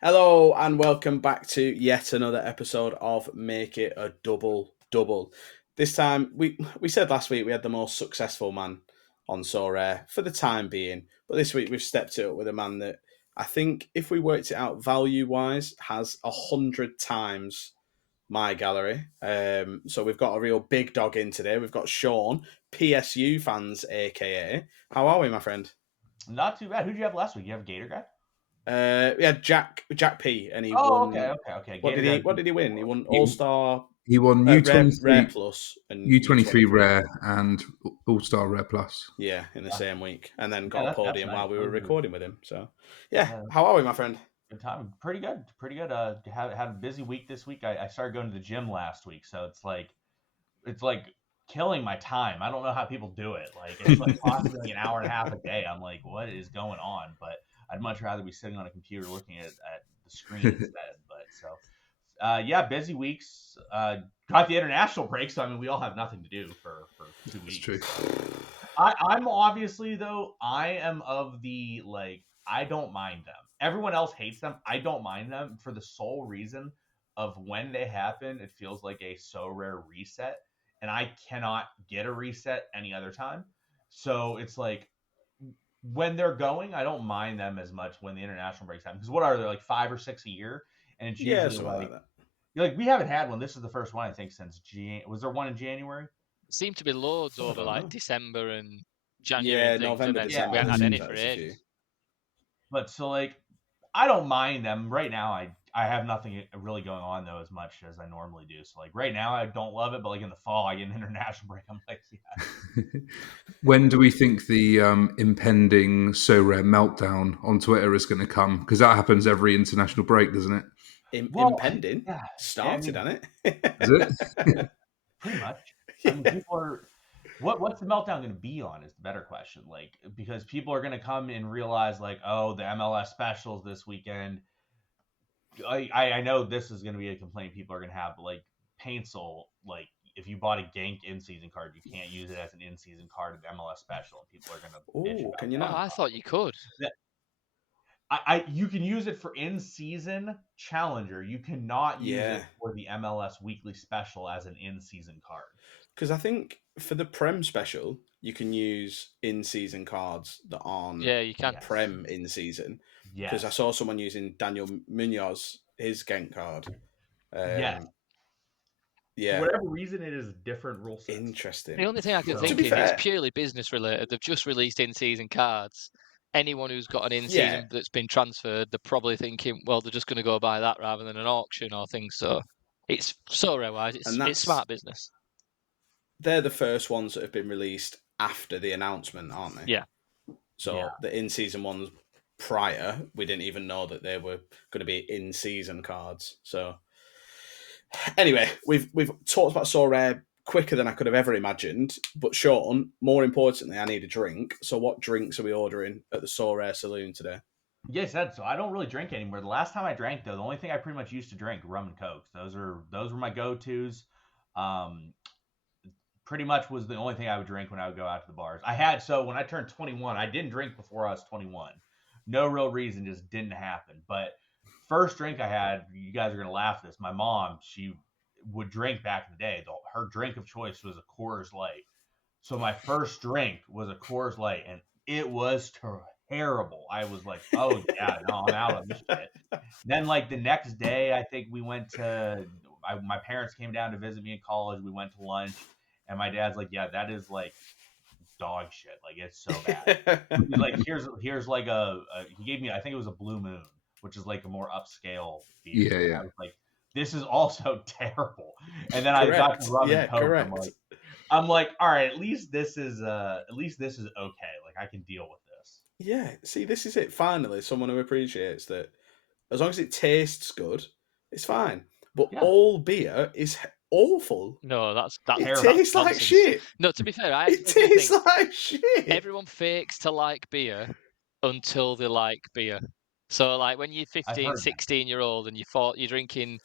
Hello and welcome back to yet another episode of Make It a Double Double. This time, we said last week we had the most successful man on So Rare for the time being, but this week we've stepped it up with a man that I think, if we worked it out value wise, has 100 times my gallery. So we've got a real big dog in today. We've got Sean, PSU fans, aka. How are we, my friend? Not too bad. Who did you have last week? You have a Gator guy? We had Jack P, and he Oh, okay, won. okay. What Gator did he? guy. What did he win? He won All He, Star, he won Rare U23, Plus, and U23 U23. Rare and All Star Rare Plus. Yeah, in the Yeah, same week, and then yeah, got a that's podium nice. while we were Those are recording with him. So, yeah, yeah, how are we, my friend? good time. Pretty good. Pretty good. Had a busy week this week. I started going to the gym last week, so it's like killing my time. I don't know how people do it. Like it's like possibly like an hour and a half a day. I'm like, what is going on? But I'd much rather be sitting on a computer looking at the screen instead. But so yeah, busy weeks. Got the international break, so I mean, we all have nothing to do for 2 weeks. true. I'm obviously though. I am of the like. I don't mind them. Everyone else hates them. I don't mind them for the sole reason of when they happen. It feels like a so rare reset, and I cannot get a reset any other time. So it's like when they're going, I don't mind them as much when the international breaks happen. Because what are they, like 5 or 6 a year? And it's Yeah, usually something like that. like we haven't had one. This is the first one I think since Was there one in January? Seemed to be loads Oh, I over don't like know. December and January Yeah, and things, and November, then Yeah. we December. haven't had any for There's a few. ages. But so like I don't mind them right now. I have nothing really going on though as much as I normally do. So like right now I don't love it, but like in the fall I get an international break. I'm like, yeah. When do we think the impending So Rare meltdown on Twitter is going to come? Because that happens every international break, doesn't it? Well, Impending yeah. I started mean, on it. Is it? pretty much. I mean, Yeah. people are. What's the meltdown going to be on is the better question. Like because people are going to come and realize like, oh, the MLS specials this weekend. I know this is going to be a complaint people are going to have, but like Paintsel, like if you bought a Gank in season card, you can't use it as an in season card at MLS special, and people are going to bitch Oh, about can you Oh, not? I thought you could. that. I you can use it for in season challenger. You cannot use Yeah, it for the MLS weekly special as an in season card. because I think for the Prem special, you can use in-season cards that aren't Yeah, you can. Yes. Prem in season. Because I Yes. saw someone using Daniel Munoz, his Genk card. Yes. For Yeah, whatever reason, it is a different rule set. The interesting. only thing I can So To think be is it's fair, purely business related. They've just released in-season cards. Anyone who's got an yeah, in-season that's been transferred, they're probably thinking, well, they're just going to go buy that rather than an auction or things. So it's so rare-wise, and it's smart business. they're the first ones that have been released after the announcement, aren't they? Yeah. So yeah. the in-season ones prior, we didn't even know that they were going to be in-season cards. So anyway, we've talked about So Rare quicker than I could have ever imagined. But Sean, more importantly, I need a drink. So what drinks are we ordering at the So Rare Saloon today? Yes, that. So I don't really drink anymore. The last time I drank, though, the only thing I pretty much used to drink rum and cokes. Those were my go-tos. Um, Pretty much was the only thing I would drink when I would go out to the bars. So when I turned 21, I didn't drink before I was 21. No real reason, just didn't happen. But first drink I had, you guys are gonna laugh at this. My mom, she would drink back in the day. Her drink of choice was a Coors Light. So my first drink was a Coors Light, and it was terrible. I was like, oh yeah, no, I'm out on this shit. Then like the next day, I think my parents came down to visit me in college. We went to lunch, and my dad's like, yeah, that is like dog shit. Like it's so bad. He's like, here's like he gave me, I think it was a Blue Moon, which is like a more upscale beer. Yeah, And yeah. I was like, this is also terrible. And then I got Correct. to rum Yeah, and coke. correct. I'm like, all right, at least this is okay. Like I can deal with this. Yeah, see, this is it. Finally, someone who appreciates that as long as it tastes good, it's fine. But Yeah. all beer is awful. No, that's It Terrible. tastes like nonsense. shit. No, to be fair, I It actually do tastes think like shit. everyone fakes to like beer until they like beer. So like when you're I've 15, heard that. 16-year-old and you're drinking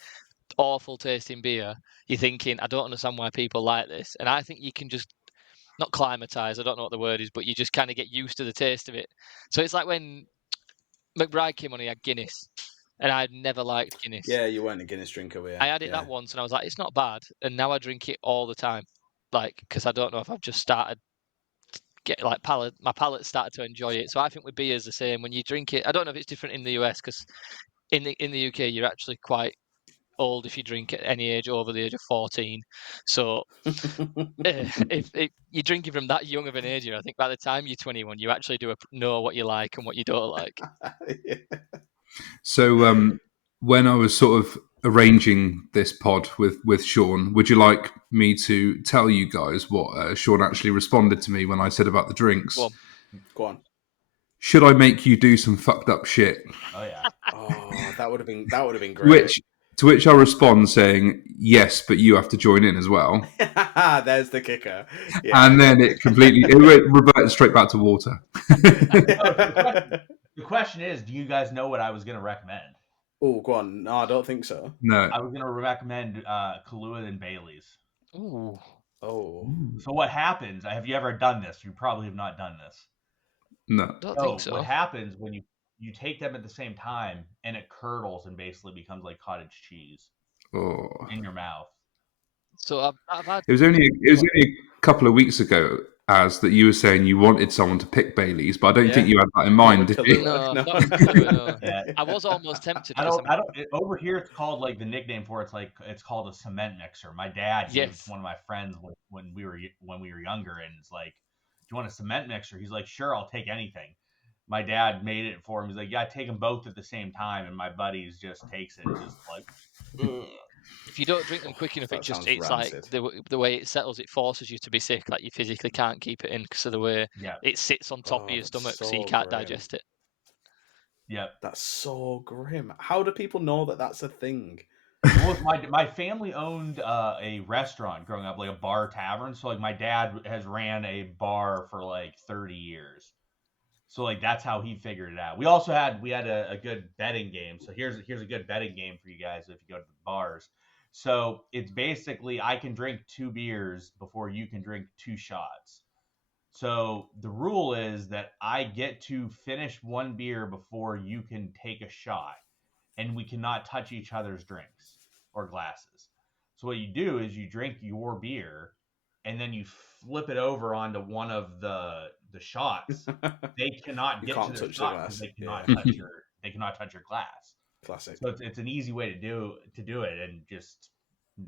awful tasting beer, you're thinking, I don't understand why people like this. And I think you can just not climatize, I don't know what the word is, but you just kind of get used to the taste of it. So it's like when McBride came on, he had Guinness. and I'd never liked Guinness. Yeah, you weren't a Guinness drinker, were you? I had it that once, and I was like, it's not bad, and now I drink it all the time, like because I don't know if I've just started my palate started to enjoy it. So I think with beer is the same. When you drink it, I don't know if it's different in the US because in the UK you're actually quite old if you drink at any age over the age of 14. So if you're drinking from that young of an age, I think by the time you're 21, you actually do know what you like and what you don't like. Yeah. So when I was sort of arranging this pod with Sean, would you like me to tell you guys what Sean actually responded to me when I said about the drinks? Go on. Go on. Should I make you do some fucked up shit? Oh yeah. Oh, that would have been great. To which I respond saying, yes, but you have to join in as well. There's the kicker. Yeah. And then it reverted straight back to water. The question is, do you guys know what I was going to recommend? Oh, go on. No, I don't think so. No. I was going to recommend Kahlua and Bailey's. Ooh. Oh. So what happens? Have you ever done this? You probably have not done this. No. Don't think so. What happens when you take them at the same time and it curdles and basically becomes like cottage cheese in your mouth. So I've had. It was only a couple of weeks ago, as that you were saying you wanted someone to pick Bailey's, but I don't think you had that in mind. Did you? No, not Kahlua, no. Yeah. I was almost tempted. I don't. Over here, it's called like the nickname for it's called a cement mixer. My dad gave it to one of my friends when we were younger, and it's like, do you want a cement mixer? He's like, sure, I'll take anything. My dad made it for him. He's like, yeah, take them both at the same time, and my buddies just takes it and just like. If you don't drink them quick enough, it's rancid. like the way it settles, it forces you to be sick. Like you physically can't keep it in because of the way it sits on top of your stomach, so you can't digest it. Yep. That's so grim. How do people know that that's a thing? Well, my family owned a restaurant growing up, like a bar tavern. So like my dad has ran a bar for like 30 years. So like that's how he figured it out. We also had a good betting game. So here's a good betting game for you guys if you go to the bars. So it's basically I can drink 2 beers before you can drink 2 shots. So the rule is that I get to finish 1 beer before you can take a shot, and we cannot touch each other's drinks or glasses. So what you do is you drink your beer, and then you flip it over onto one of the shots. They cannot get to their shot because they cannot touch your glass. Classic. So it's an easy way to do it, and just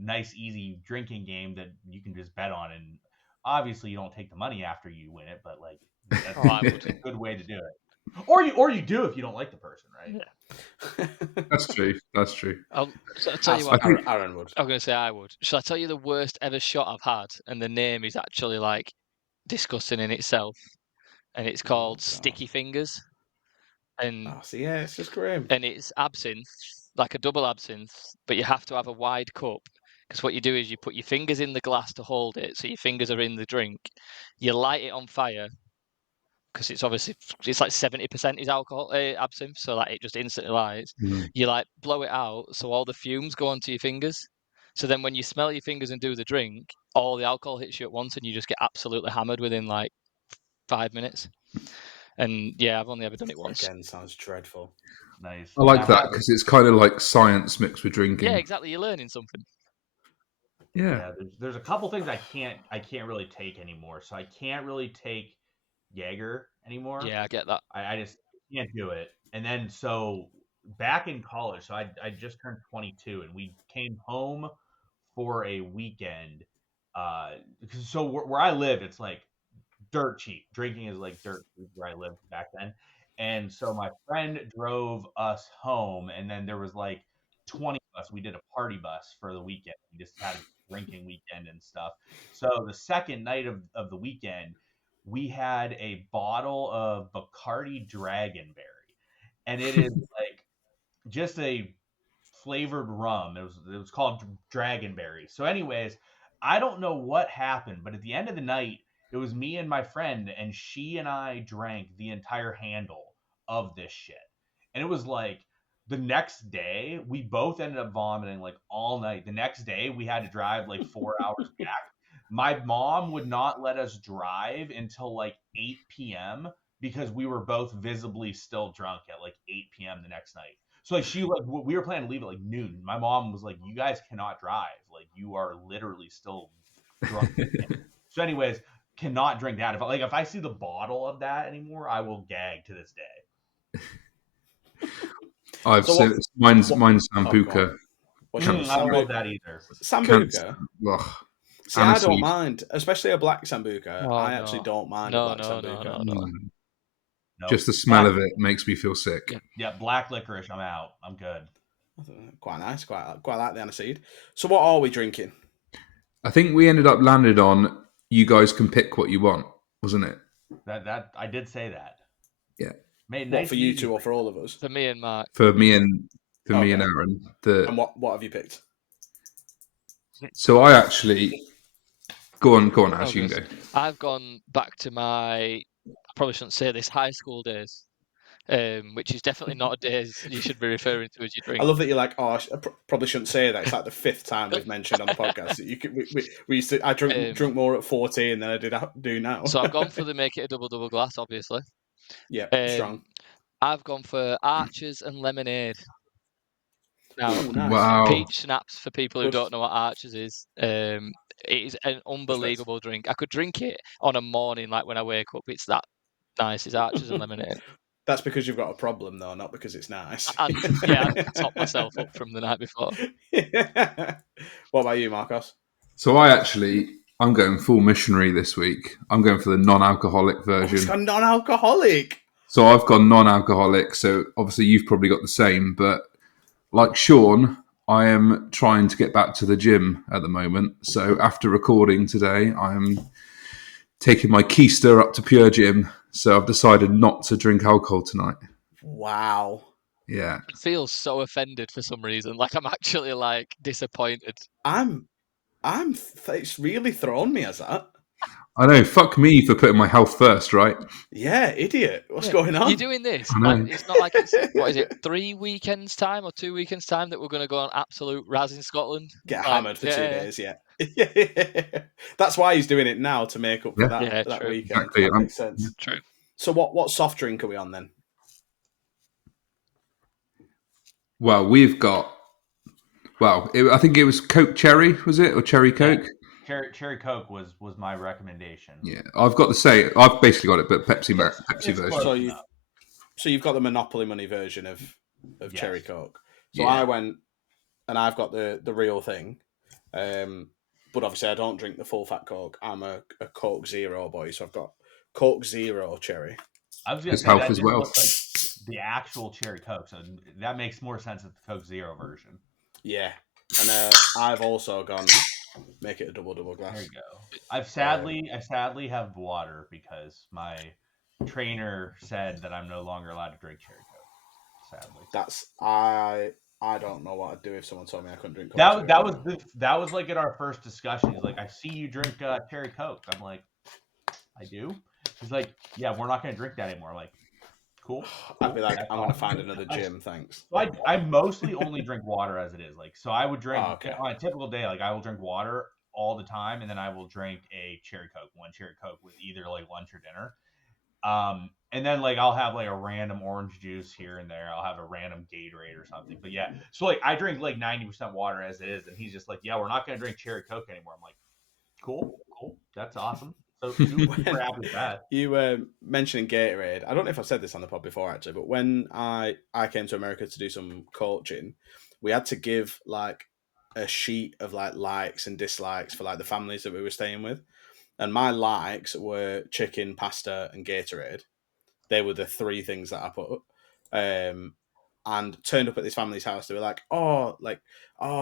nice easy drinking game that you can just bet on. And obviously you don't take the money after you win it, but like that's a good way to do it. Or you do if you don't like the person, right? Yeah. That's true. That's true. I'll tell you what. Aaron would. I'm going to say I would. Shall I tell you the worst ever shot I've had? And the name is actually like disgusting in itself. And it's called Sticky Fingers. And it's just grim. And it's absinthe, like a double absinthe, but you have to have a wide cup. Because what you do is you put your fingers in the glass to hold it, so your fingers are in the drink. You light it on fire, because it's like 70% is alcohol absinthe, so like it just instantly lights. You like blow it out, so all the fumes go onto your fingers. So then when you smell your fingers and do the drink, all the alcohol hits you at once, and you just get absolutely hammered within like 5 minutes. And yeah, I've only ever done it once. Again, sounds dreadful. Nice. I like that because it's kind of like science mixed with drinking. Yeah, exactly. You're learning something. Yeah. There's a couple things I can't really take anymore. So I can't really take Jaeger anymore. Yeah, I get that. I just can't do it. And then so back in college, so I just turned 22, and we came home for a weekend. So where I live, it's like dirt cheap. Drinking is like dirt cheap where I lived back then. And so my friend drove us home, and then there was like 20 of us. We did a party bus for the weekend. We just had a drinking weekend and stuff. So the second night of the weekend, we had a bottle of Bacardi Dragonberry, and it is like just a flavored rum. It was called Dragonberry. So anyways, I don't know what happened, but at the end of the night, it was me and my friend, and she and I drank the entire handle of this shit. And it was like the next day, we both ended up vomiting like all night. The next day, we had to drive like 4 hours back. My mom would not let us drive until like 8 p.m. because we were both visibly still drunk at like 8 p.m. the next night. So like we were planning to leave at like noon. My mom was like, "You guys cannot drive. Like you are literally still drunk." So, anyways, cannot drink that. If I see the bottle of that anymore, I will gag to this day. Mine's Oh, go on. Sambuca. What's yours? I don't love Sambuca. that either. Sambuca. Ugh. See, I don't Aniseed. mind, especially a black sambuca. Oh, I no. actually don't mind a No, black no, sambuca. no. Mm. Nope. Just the smell of it makes me feel sick. Yeah, black licorice. I'm out. I'm good. Quite nice. Quite like the aniseed. So, what are we drinking? I think we ended up landed on you guys can pick what you want, wasn't it? That I did say that. Yeah. Made What nice for you two or for all of us? For me and Mark. For me and Okay. Aaron. And what have you picked? So I actually go on, Ash, you can go. I've gone back to my, I probably shouldn't say this, high school days, which is definitely not a days you should be referring to as you drink. I love that you're like, oh, I probably shouldn't say that. It's like the 5th time we've mentioned on the podcast that you could. We used to. I drunk more at 14 than I do now. So I've gone for the make it a double glass, obviously. Yeah, strong. I've gone for Archers and lemonade. Now, Ooh, nice. Wow. peach snaps for people who don't know what Archers is. It is an unbelievable drink. I could drink it on a morning, like when I wake up. It's that nice. It's Archers and lemonade. That's because you've got a problem, though, not because it's nice. And yeah, I top myself up from the night before. What about you, Marcos? So I'm going full missionary this week. I'm going for the non-alcoholic version. It's got non-alcoholic. So I've gone non-alcoholic. So obviously you've probably got the same, but like Sean, I am trying to get back to the gym at the moment. So after recording today, I'm taking my keister up to Pure Gym. So I've decided not to drink alcohol tonight. Wow. Yeah. I feel so offended for some reason. Like I'm actually like disappointed. It's really thrown me as that. I know. Fuck me for putting my health first, right? Yeah, idiot. What's going on? You're doing this, I know. and it's not like it's, what is it, 3 weekends time or 2 weekends time that we're going to go on absolute raz in Scotland? Get Like, hammered for 2 days, yeah. That's why he's doing it now, to make up for that true. weekend. Exactly. That makes sense. True. So what soft drink are we on then? Well, I think it was Coke Cherry, was it? Or Cherry Coke? Cherry Coke was my recommendation. Yeah, I've got to say, I've basically got it, but Pepsi version. So you've got the Monopoly money version of Yes. Cherry Coke. So Yeah. I went and I've got the real thing. But obviously I don't drink the full fat Coke. I'm a Coke Zero boy, so I've got Coke Zero Cherry. I was going to say health that as didn't well. look like the actual Cherry Coke, so that makes more sense as the Coke Zero version. Yeah. And I've also gone make it a double glass. There you go. I sadly have water because my trainer said that I'm no longer allowed to drink Cherry Coke. Sadly, I don't know what I'd do if someone told me I couldn't drink Coke. that was like in our first discussion. He's like, I see you drink Cherry Coke. I'm like, I do. He's like, yeah, we're not going to drink that anymore. I'm like, cool. I'd be like, I'm going to find another gym, thanks. So I mostly only drink water as it is. Like, so I would drink on a typical day. Like, I will drink water all the time, and then I will drink a Cherry Coke, one Cherry Coke with either like lunch or dinner. And then like I'll have like a random orange juice here and there. I'll have a random Gatorade or something. But yeah, so like I drink like 90% water as it is, and he's just like, yeah, we're not going to drink Cherry Coke anymore. I'm like, cool, that's awesome. So super happy with that. You mentioning Gatorade. I don't know if I've said this on the pod before actually, but when I came to America to do some coaching, we had to give like a sheet of like likes and dislikes for like the families that we were staying with. And my likes were chicken, pasta, and Gatorade. They were the 3 things that I put. And turned up at this family's house. They were like, oh,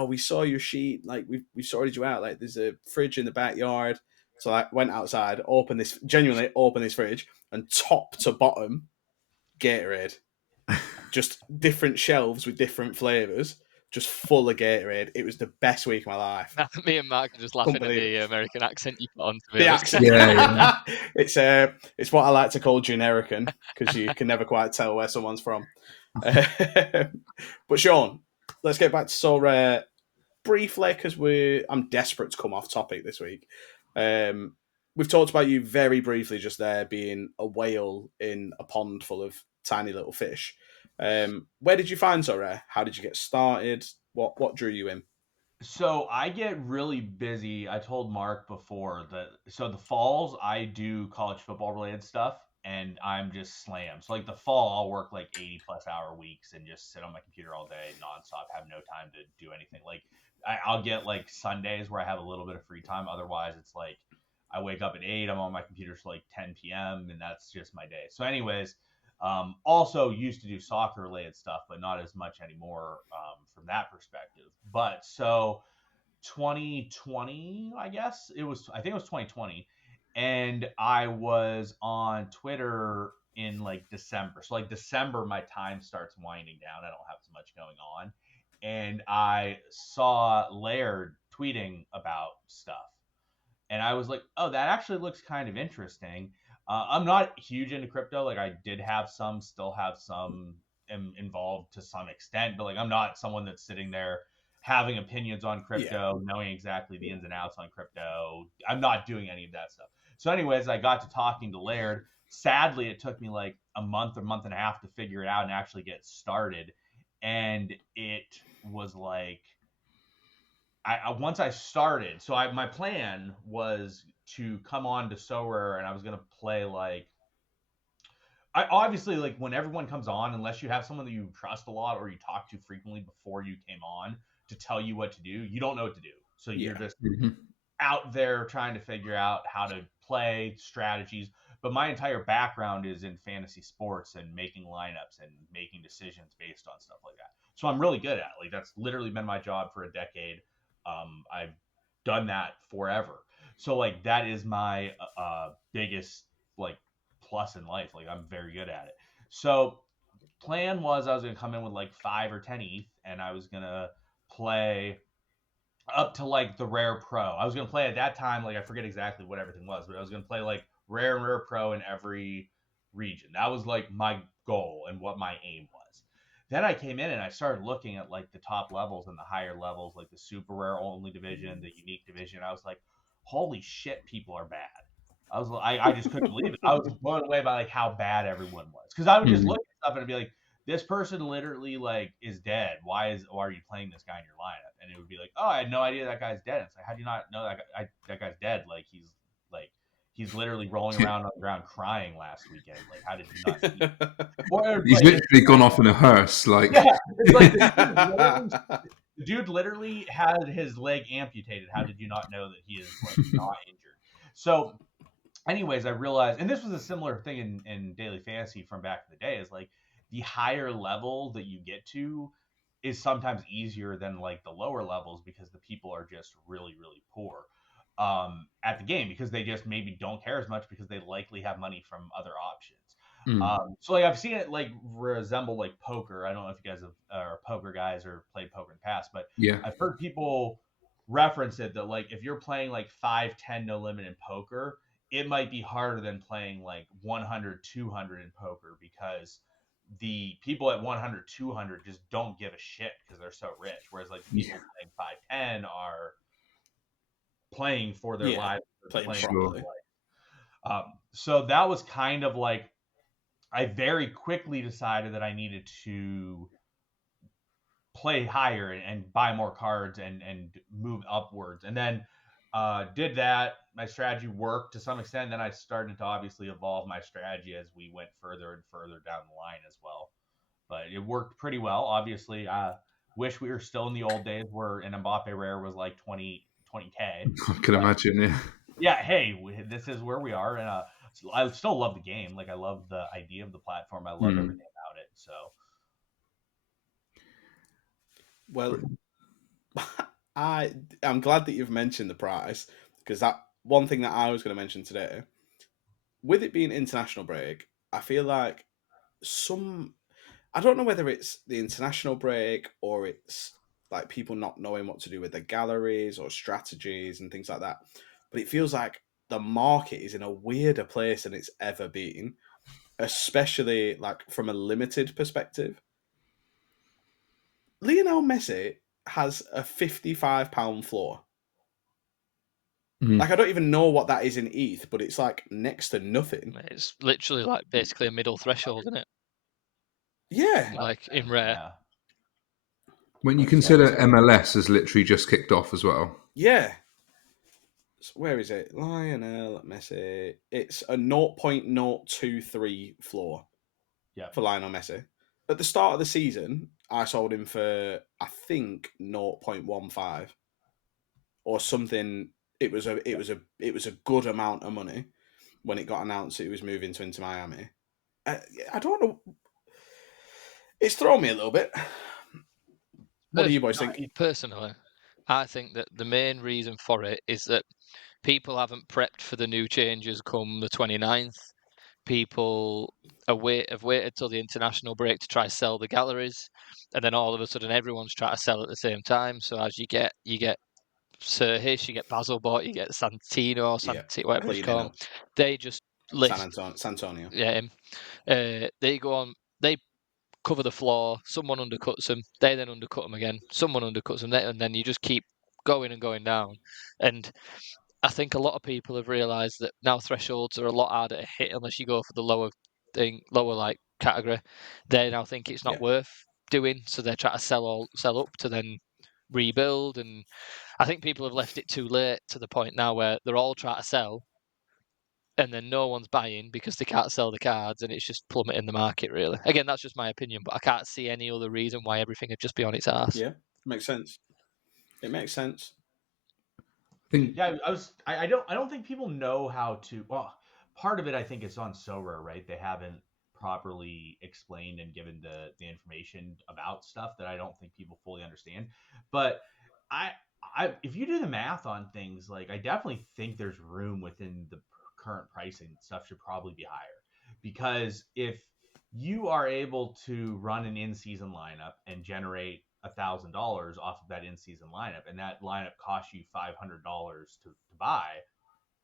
we saw your sheet. Like, we sorted you out. Like, there's a fridge in the backyard. So I went outside, opened this fridge, and top to bottom, Gatorade. Just different shelves with different flavors. Just full of Gatorade. It was the best week of my life. Me and Mark are just laughing at the American accent you put on. To be The honest. accent. Yeah. It's what I like to call Generican, because you can never quite tell where someone's from. But Sean, let's get back to So Rare briefly, because I'm desperate to come off topic this week. We've talked about you very briefly just there being a whale in a pond full of tiny little fish. Where did you find So Rare? How did you get started? What drew you in? So I get really busy. I told Mark before that. So the falls, I do college football related stuff, and I'm just slammed. So like the fall, I'll work like 80+ hour weeks and just sit on my computer all day nonstop. Have no time to do anything. Like I'll get like Sundays where I have a little bit of free time. Otherwise, it's like I wake up at 8. I'm on my computer till like 10 p.m. and that's just my day. So, anyways, also used to do soccer related stuff, but not as much anymore from that perspective. But so 2020, I guess it was. I think it was 2020, and I was on Twitter in like December. So like December, my time starts winding down. I don't have as much going on, and I saw Laird tweeting about stuff, and I was like, oh, that actually looks kind of interesting. I'm not huge into crypto. Like I did have some, still have some, am involved to some extent, but like I'm not someone that's sitting there having opinions on crypto, knowing exactly the ins and outs on crypto. I'm not doing any of that stuff. So, anyways, I got to talking to Laird. Sadly, it took me like a month or month and a half to figure it out and actually get started. And it was like I once I started, so my plan was to come on to So Rare and I was gonna play like I obviously like when everyone comes on, unless you have someone that you trust a lot or you talk to frequently before you came on to tell you what to do, you don't know what to do. So you're just out there trying to figure out how to play strategies. But my entire background is in fantasy sports and making lineups and making decisions based on stuff like that. So I'm really good at it. Like that's literally been my job for a decade. I've done that forever. So like that is my biggest like plus in life. Like I'm very good at it. So plan was I was gonna come in with like 5 or 10 ETH and I was gonna play up to like the rare pro. I was gonna play at that time, like I forget exactly what everything was, but I was gonna play like rare and rare pro in every region. That was like my goal and what my aim was. Then I came in and I started looking at like the top levels and the higher levels, like the super rare only division, the unique division. I was like, holy shit, people are bad. I just couldn't believe it. I was blown away by like how bad everyone was. Because I would just look at stuff and be like, this person literally like is dead. Why are you playing this guy in your lineup? And it would be like, oh, I had no idea that guy's dead. It's like, how do you not know that guy's dead? Like he's literally rolling around on the ground crying last weekend. Like how did you not see? Or, He's literally gone off in a hearse. Like yeah, it's like the dude literally had his leg amputated. How did you not know that he is like not injured? So anyways, I realized, and this was a similar thing in daily fantasy from back in the day, is like the higher level that you get to is sometimes easier than like the lower levels because the people are just really, really poor at the game because they just maybe don't care as much because they likely have money from other options. So like I've seen it like resemble like poker. I don't know if you guys are poker guys or played poker in the past, but yeah, I've heard people reference it that like if you're playing like 5-10 no limit in poker, it might be harder than playing like 100 200 in poker because the people at 100 200 just don't give a shit because they're so rich, whereas like the people playing 510 are playing for their lives, playing for properly. their life. So that was kind of like I very quickly decided that I needed to play higher and buy more cards and move upwards, and then did that. My strategy worked to some extent. Then I started to obviously evolve my strategy as we went further and further down the line as well. But it worked pretty well. Obviously, wish we were still in the old days where an Mbappe rare was like 20k. I can imagine. Yeah. Yeah, hey, this is where we are, and I still love the game. Like I love the idea of the platform. I love everything about it. So, well, I'm glad that you've mentioned the price because that one thing that I was going to mention today, with it being international break, I feel like I don't know whether it's the international break or it's like people not knowing what to do with their galleries or strategies and things like that. But it feels like the market is in a weirder place than it's ever been, especially like from a limited perspective. Lionel Messi has a £55 floor. Like I don't even know what that is in ETH, but it's like next to nothing. It's literally like basically a middle threshold, isn't it? Yeah. like in rare. Yeah. When you What is consider that? MLS has literally just kicked off as well. Yeah. So where is it? Lionel Messi. It's a 0.023 floor Yeah. for Lionel Messi. At the start of the season, I sold him for I think 0.15 or something. It was a good amount of money when it got announced that he was moving to Inter Miami. I don't know. It's thrown me a little bit. What do you boys think? Personally, I think that the main reason for it is that people haven't prepped for the new changes come the 29th. People have waited till the international break to try to sell the galleries, and then all of a sudden everyone's trying to sell at the same time. So as you get Sir Hish, you get Basilbot, you get Santino, Yeah, whatever it's cleaning called. up They just list, San Antonio. yeah, they go on, they cover the floor, someone undercuts them, they then undercut them again, someone undercuts them, and then you just keep going and going down. And I think a lot of people have realised that now thresholds are a lot harder to hit unless you go for the lower like category. They now think it's not Yeah. worth doing, so they try to sell up to then rebuild. And I think people have left it too late to the point now where they're all trying to sell, and then no one's buying because they can't sell the cards, and it's just plummeting the market. Really, again, that's just my opinion, but I can't see any other reason why everything would just be on its ass. Yeah, makes sense. It makes sense. I think Yeah, I don't think people know how to. Well, part of it I think is on Sorare, right? They haven't properly explained and given the information about stuff that I don't think people fully understand. But I if you do the math on things, like I definitely think there's room within the current pricing. Stuff should probably be higher because if you are able to run an in-season lineup and generate $1,000 off of that in-season lineup, and that lineup costs you $500 to buy,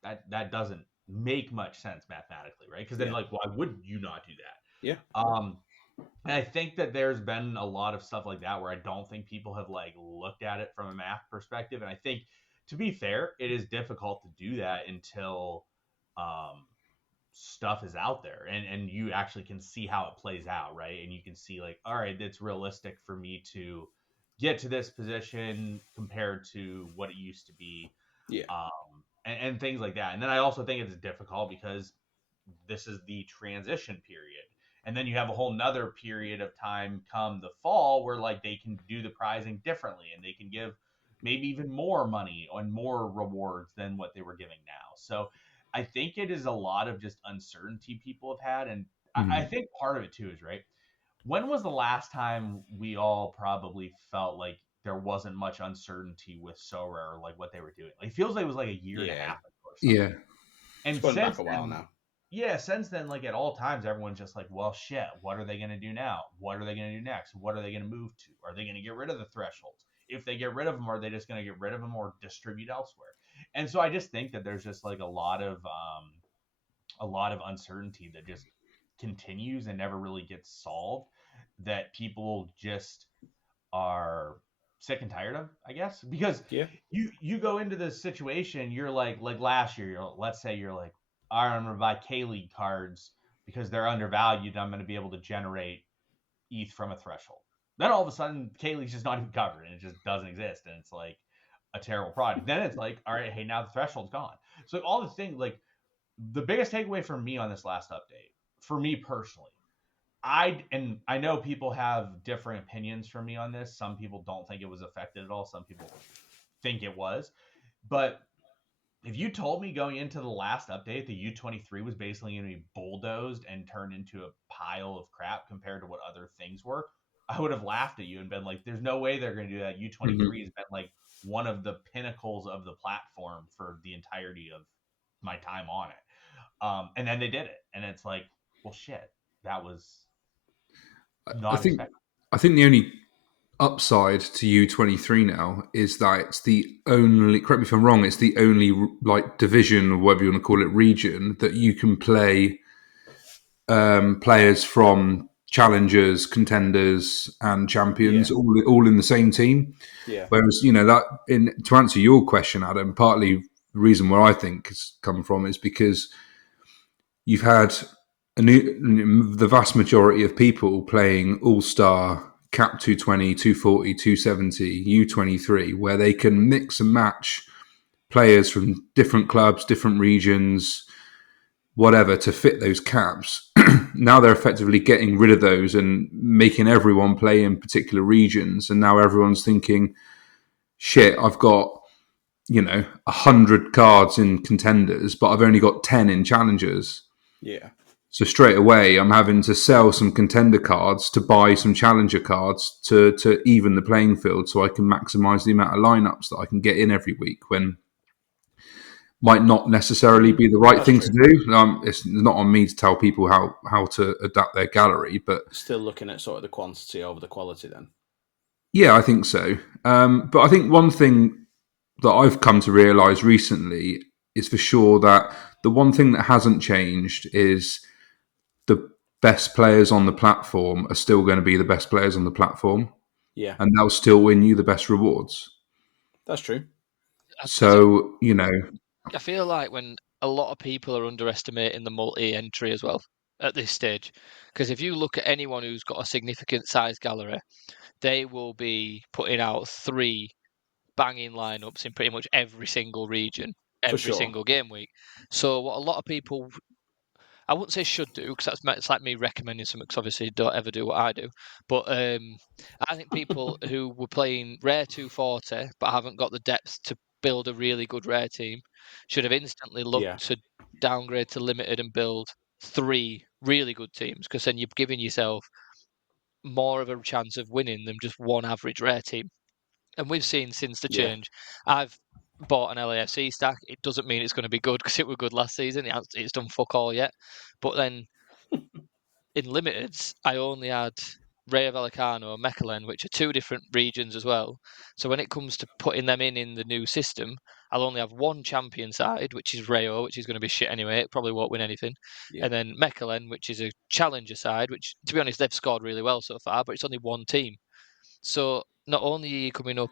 that doesn't make much sense mathematically, right? Because then, Yeah. like, why would you not do that? Yeah. And I think that there's been a lot of stuff like that where I don't think people have like looked at it from a math perspective, and I think, to be fair, it is difficult to do that until stuff is out there and you actually can see how it plays out, right? And you can see like, all right, it's realistic for me to get to this position compared to what it used to be. Yeah. And things like that. And then I also think it's difficult because this is the transition period. And then you have a whole nother period of time come the fall where like they can do the prizing differently and they can give maybe even more money and more rewards than what they were giving now. So I think it is a lot of just uncertainty people have had. And I think part of it too is, right, when was the last time we all probably felt like there wasn't much uncertainty with Sorare or like what they were doing? Like, it feels like it was like a year and a Yeah. half ago or something. yeah. And It's going since back a while then, now. yeah, since then, like at all times, everyone's just like, well, shit, what are they going to do now? What are they going to do next? What are they going to move to? Are they going to get rid of the thresholds? If they get rid of them, are they just going to get rid of them or distribute elsewhere? And so I just think that there's just like a lot of uncertainty that just continues and never really gets solved, that people just are sick and tired of, I guess. Because Yeah. you go into this situation, you're like last year, let's say you're like, all right, I'm gonna buy K-League cards because they're undervalued and I'm gonna be able to generate ETH from a threshold. Then all of a sudden K-League's just not even covered and it just doesn't exist and it's like a terrible product. Then it's like, all right, hey, now the threshold's gone. So all the things, like, the biggest takeaway for me on this last update, for me personally, I know people have different opinions from me on this. Some people don't think it was affected at all. Some people think it was. But if you told me going into the last update the U23 was basically going to be bulldozed and turned into a pile of crap compared to what other things were, I would have laughed at you and been like, there's no way they're going to do that. U23 has been like one of the pinnacles of the platform for the entirety of my time on it. And then they did it. And it's like, well, shit, that was I not think expected. I think the only upside to U23 now is that it's the only, correct me if I'm wrong, it's the only like division or whatever you want to call it, region that you can play players from challengers, contenders, and champions all in the same team. Yeah. Whereas, that to answer your question, Adam, partly the reason where I think it's come from is because you've had the vast majority of people playing All-Star, Cap 220, 240, 270, U23, where they can mix and match players from different clubs, different regions, whatever, to fit those caps. Now they're effectively getting rid of those and making everyone play in particular regions. And now everyone's thinking, shit, I've got, 100 cards in contenders, but I've only got 10 in challengers. Yeah. So straight away, I'm having to sell some contender cards to buy some challenger cards to even the playing field, so I can maximise the amount of lineups that I can get in every week, when might not necessarily be the right That's thing true. to do. It's not on me to tell people how to adapt their gallery, but Still looking at sort of the quantity over the quality then. yeah, I think so. But I think one thing that I've come to realise recently is for sure that the one thing that hasn't changed is the best players on the platform are still going to be the best players on the platform, Yeah, and they'll still win you the best rewards. that's true. So, I feel like when a lot of people are underestimating the multi-entry as well at this stage, because if you look at anyone who's got a significant size gallery, they will be putting out 3 banging lineups in pretty much every single region, For every sure. single game week. So what a lot of people, I wouldn't say should do, because it's like me recommending something, because obviously don't ever do what I do. But I think people who were playing rare 240 but haven't got the depth to build a really good rare team should have instantly Yeah. looked to downgrade to limited and build 3 really good teams, because then you're giving yourself more of a chance of winning than just one average rare team. And we've seen since the Yeah. change, I've bought an LAFC stack. It doesn't mean it's going to be good, because it was good last season. It's done fuck all yet. But then in limiteds, I only had Rayo Vallecano and Mechelen, which are 2 different regions as well. So when it comes to putting them in the new system, I'll only have one champion side, which is Rayo, which is going to be shit anyway. It probably won't win anything. Yeah. And then Mechelen, which is a challenger side, which, to be honest, they've scored really well so far, but it's only one team. So not only are you coming up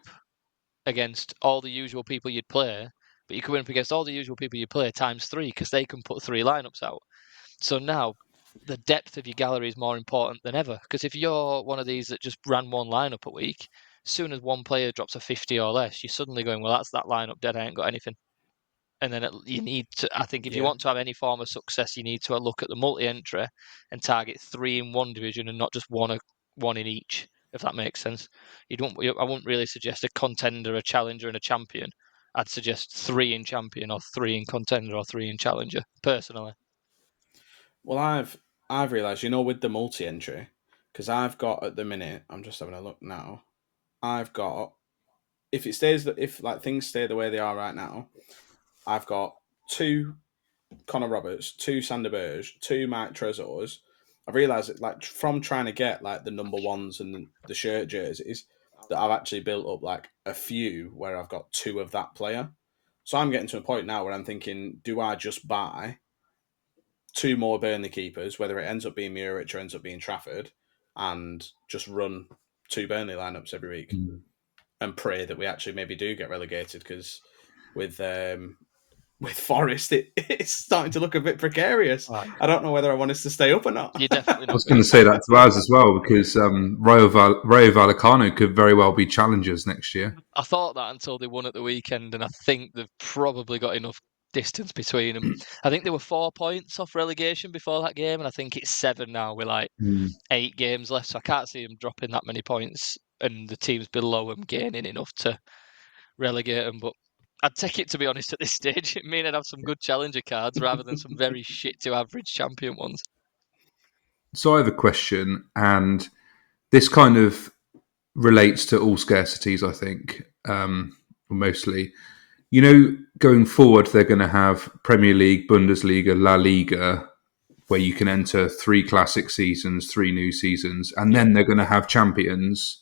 against all the usual people you'd play, but you're coming up against all the usual people you play times 3, because they can put 3 lineups out. So now the depth of your gallery is more important than ever. Because if you're one of these that just ran one lineup a week, as soon as one player drops a 50 or less, you're suddenly going, well, that's that lineup dead. I ain't got anything. And then you need to, I think, if you Yeah. want to have any form of success, you need to look at the multi-entry and target 3 in one division and not just one in each, if that makes sense. I wouldn't really suggest a contender, a challenger, and a champion. I'd suggest 3 in champion, or 3 in contender, or 3 in challenger, personally. Well, I've realised, with the multi-entry, because I've got at the minute, I'm just having a look now. I've got, if like things stay the way they are right now, I've got 2 Connor Roberts, 2 Sander Berge, 2 Mike Trezors. I've realised that, like, from trying to get like the number ones and the shirt jerseys, that I've actually built up like a few where I've got 2 of that player. So I'm getting to a point now where I'm thinking, do I just buy 2 more Burnley keepers, whether it ends up being Murich or ends up being Trafford, and just run 2 Burnley lineups every week and pray that we actually maybe do get relegated? Because with Forest, it's starting to look a bit precarious. Right. I don't know whether I want us to stay up or not. You're definitely I not was going going to to say stay that to ours as well, because Rayo Vallecano could very well be challengers next year. I thought that until they won at the weekend, and I think they've probably got enough distance between them. I think they were 4 points off relegation before that game, and I think it's 7 now with like 8 games left. So I can't see them dropping that many points, and the teams below them gaining enough to relegate them. But I'd take it, to be honest, at this stage. It mean I'd have some good challenger cards rather than some very shit to average champion ones. So I have a question, and this kind of relates to all scarcities, I think, mostly. Going forward, they're going to have Premier League, Bundesliga, La Liga, where you can enter 3 classic seasons, 3 new seasons, and then they're going to have champions.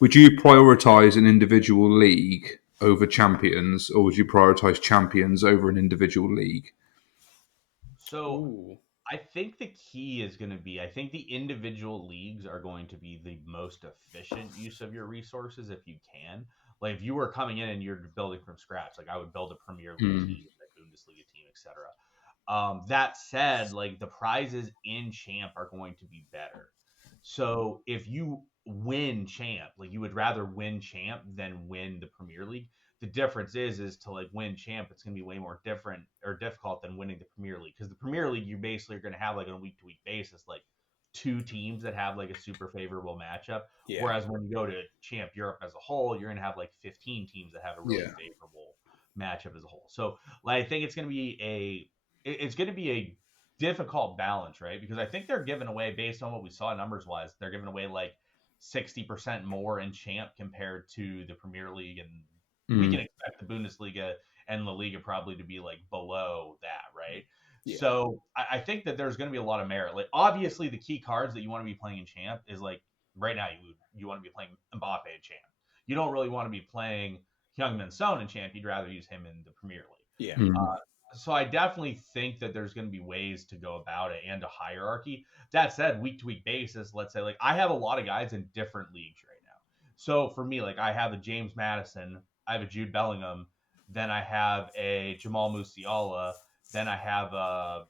Would you prioritize an individual league over champions, or would you prioritize champions over an individual league? So Ooh. I think the key is going to be, I think the individual leagues are going to be the most efficient use of your resources if you can. Like if you were coming in and you're building from scratch, like I would build a Premier League team, a Bundesliga team, etc. That said, like the prizes in champ are going to be better. So if you win champ, like you would rather win champ than win the Premier League. The difference is to like win champ, it's going to be way more different or difficult than winning the Premier League, because the Premier League you basically are going to have like on a week to week basis like two teams that have like a super favorable matchup. Yeah. Whereas when you go to Champ Europe as a whole, you're going to have like 15 teams that have a really Yeah. favorable matchup as a whole. So like, I think it's going to be a difficult balance, right? Because I think they're giving away, based on what we saw numbers wise, they're giving away like 60% more in champ compared to the Premier League, and we can expect the Bundesliga and La Liga probably to be like below that, right? Yeah. So I think that there's going to be a lot of merit. Like obviously, the key cards that you want to be playing in champ is like right now you want to be playing Mbappe in champ. You don't really want to be playing Heung-min Son in champ. You'd rather use him in the Premier League. Yeah. So I definitely think that there's going to be ways to go about it and a hierarchy. That said, week to week basis, let's say like I have a lot of guys in different leagues right now. So for me, like I have a James Madison, I have a Jude Bellingham, then I have a Jamal Musiala, then I have a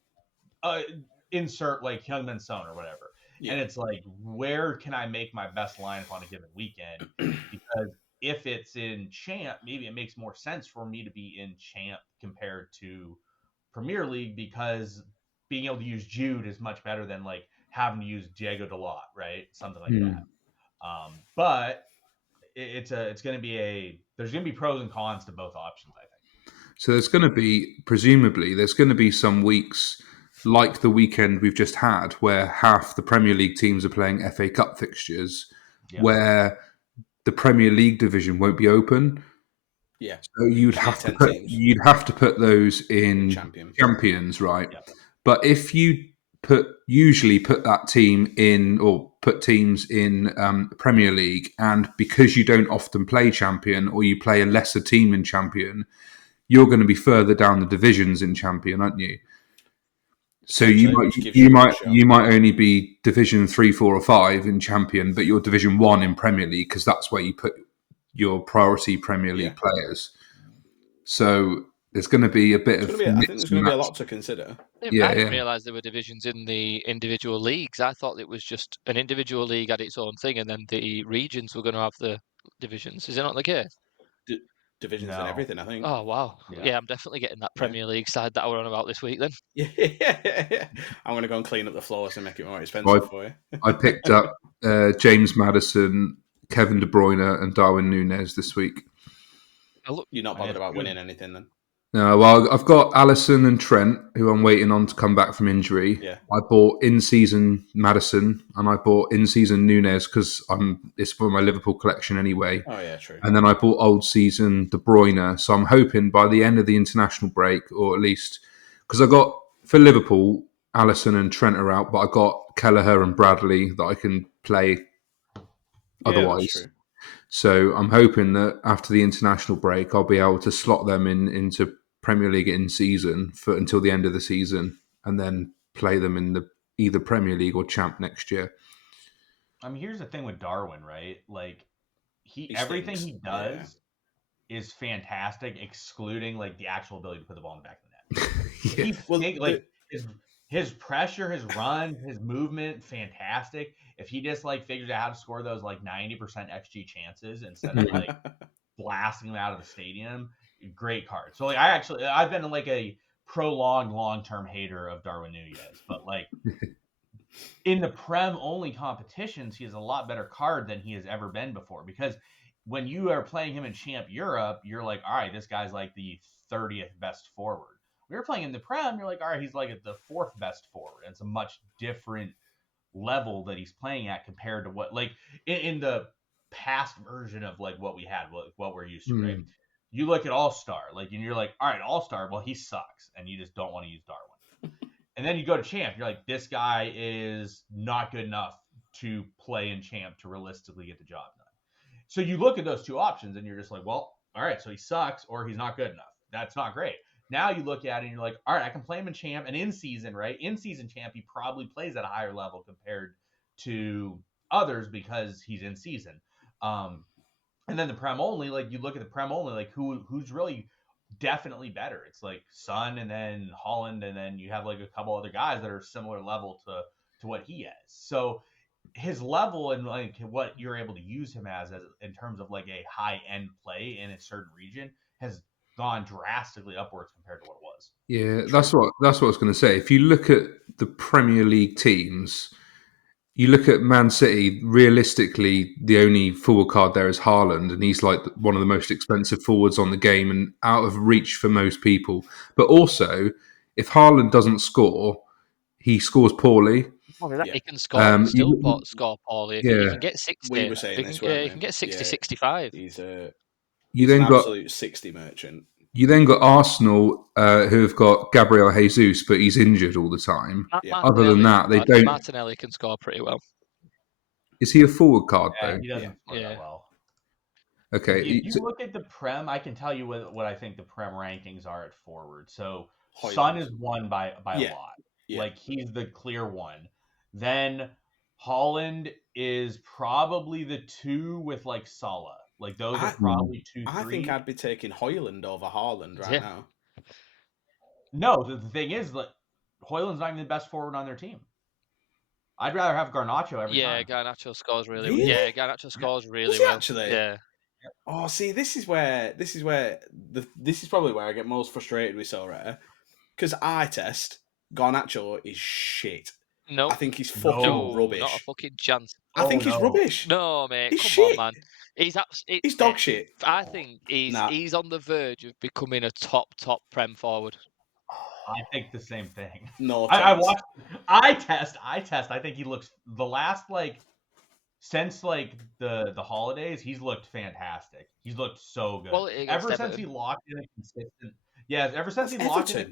insert like Heung-min Son or whatever. Yeah. And it's like, where can I make my best lineup on a given weekend? Because if it's in champ, maybe it makes more sense for me to be in champ compared to Premier League, because being able to use Jude is much better than like having to use Diego Dalot, right? Something like that. But it's going to be there's going to be pros and cons to both options, I think. So there's going to be, presumably, there's going to be some weeks like the weekend we've just had where half the Premier League teams are playing FA Cup fixtures, where the Premier League division won't be open. Yeah. So you'd have to put those in champions, right? Yeah. But if you usually put that team in, or put teams in Premier League, and because you don't often play champion, or you play a lesser team in champion, you're going to be further down the divisions in champion, aren't you? So you might only be division 3, 4, or 5 in champion, but you're division 1 in Premier League, because that's where you put your priority Premier League players. So there's going to be a bit of. I think there's going to be a lot to consider. I didn't realise there were divisions in the individual leagues. I thought it was just an individual league had its own thing, and then the regions were going to have the divisions. Is it not the case? Divisions and everything, I think. Oh wow! Yeah, I'm definitely getting that Premier League side that I were on about this week. Then I'm going to go and clean up the floors and make it more expensive for you. I picked up James Maddison, Kevin De Bruyne, and Darwin Núñez this week. You're not bothered about winning anything then? No, well, I've got Alisson and Trent, who I'm waiting on to come back from injury. Yeah. I bought in-season Maddison, and I bought in-season Núñez because it's for my Liverpool collection anyway. Oh yeah, true. And then I bought old-season De Bruyne. So I'm hoping by the end of the international break, or at least because I got for Liverpool, Alisson and Trent are out, but I got Kelleher and Bradley that I can play otherwise. That's true. So I'm hoping that after the international break, I'll be able to slot them into Premier League in season until the end of the season, and then play them in the either Premier League or Champ next year. I mean, here's the thing with Darwin, right? Like everything he does is fantastic, excluding like the actual ability to put the ball in the back of the net. His pressure, his run, his movement, fantastic. If he just like figures out how to score those like 90% XG chances instead of like blasting them out of the stadium, great card. So like I've been like a prolonged long-term hater of Darwin Núñez, but like in the Prem only competitions, he has a lot better card than he has ever been before, because when you are playing him in Champ Europe, you're like, all right, this guy's like the 30th best forward. When you're playing in the Prem, you're like, all right, he's like at the 4th best forward. And it's a much different level that he's playing at compared to what, like, in the past version of like what we had, what we're used to, right? You look at All-Star, like, and you're like, all right, All-Star, well, he sucks, and you just don't want to use Darwin. And then you go to Champ, you're like, this guy is not good enough to play in Champ to realistically get the job done. So you look at those two options, and you're just like, well, all right, so he sucks or he's not good enough. That's not great. Now you look at it and you're like, all right, I can play him in Champ and in season, right? In season Champ, he probably plays at a higher level compared to others because he's in season. And then the Prem only, like you look at the Prem only, like who's really definitely better. It's like Son and then Holland, and then you have like a couple other guys that are similar level to what he is. So his level and like what you're able to use him as in terms of like a high end play in a certain region has gone drastically upwards compared to what it was. Yeah, that's what I was going to say. If you look at the Premier League teams, you look at Man City. Realistically, the only forward card there is Haaland, and he's like one of the most expensive forwards on the game and out of reach for most people. But also, if Haaland doesn't score, he scores poorly. He can score, still You- score poorly. He yeah, can get 60. We were saying this, weren't He we? can get 60, Yeah. 65. He's you an then got absolute 60 merchant. you then got Arsenal, who have got Gabriel Jesus, but he's injured all the time. Yeah. Other than that, they don't. Martinelli can score pretty well. Is he a forward card Yeah, though? he doesn't score that well. Okay. If you look at the Prem, I can tell you what I think the Prem rankings are at forward. So Højlund. Son is one by Yeah. a lot. Yeah. Like he's the clear one. Then Holland is probably the 2 with like Salah. Like those are probably 2, 3. I think I'd be taking Højlund over Haaland right now. No, the thing is, like, Højlund's not even the best forward on their team. I'd rather have Garnacho every time. Yeah, Garnacho scores really Really? well. Yeah, Garnacho scores really Does he well. actually? Yeah. Oh, see, this is probably where I get most frustrated with So Rare, because eye test Garnacho is shit. No, I think he's fucking rubbish. Not a fucking chance. I think he's rubbish. No, mate, He's come shit. on, man. He's dog shit. I think he's on the verge of becoming a top Prem forward. I think the same thing. No, I watched eye test. I think he looks the last since like the holidays. He's looked fantastic. He's looked so good. Well, ever since he locked in a consistent. Yeah, ever since he locked in a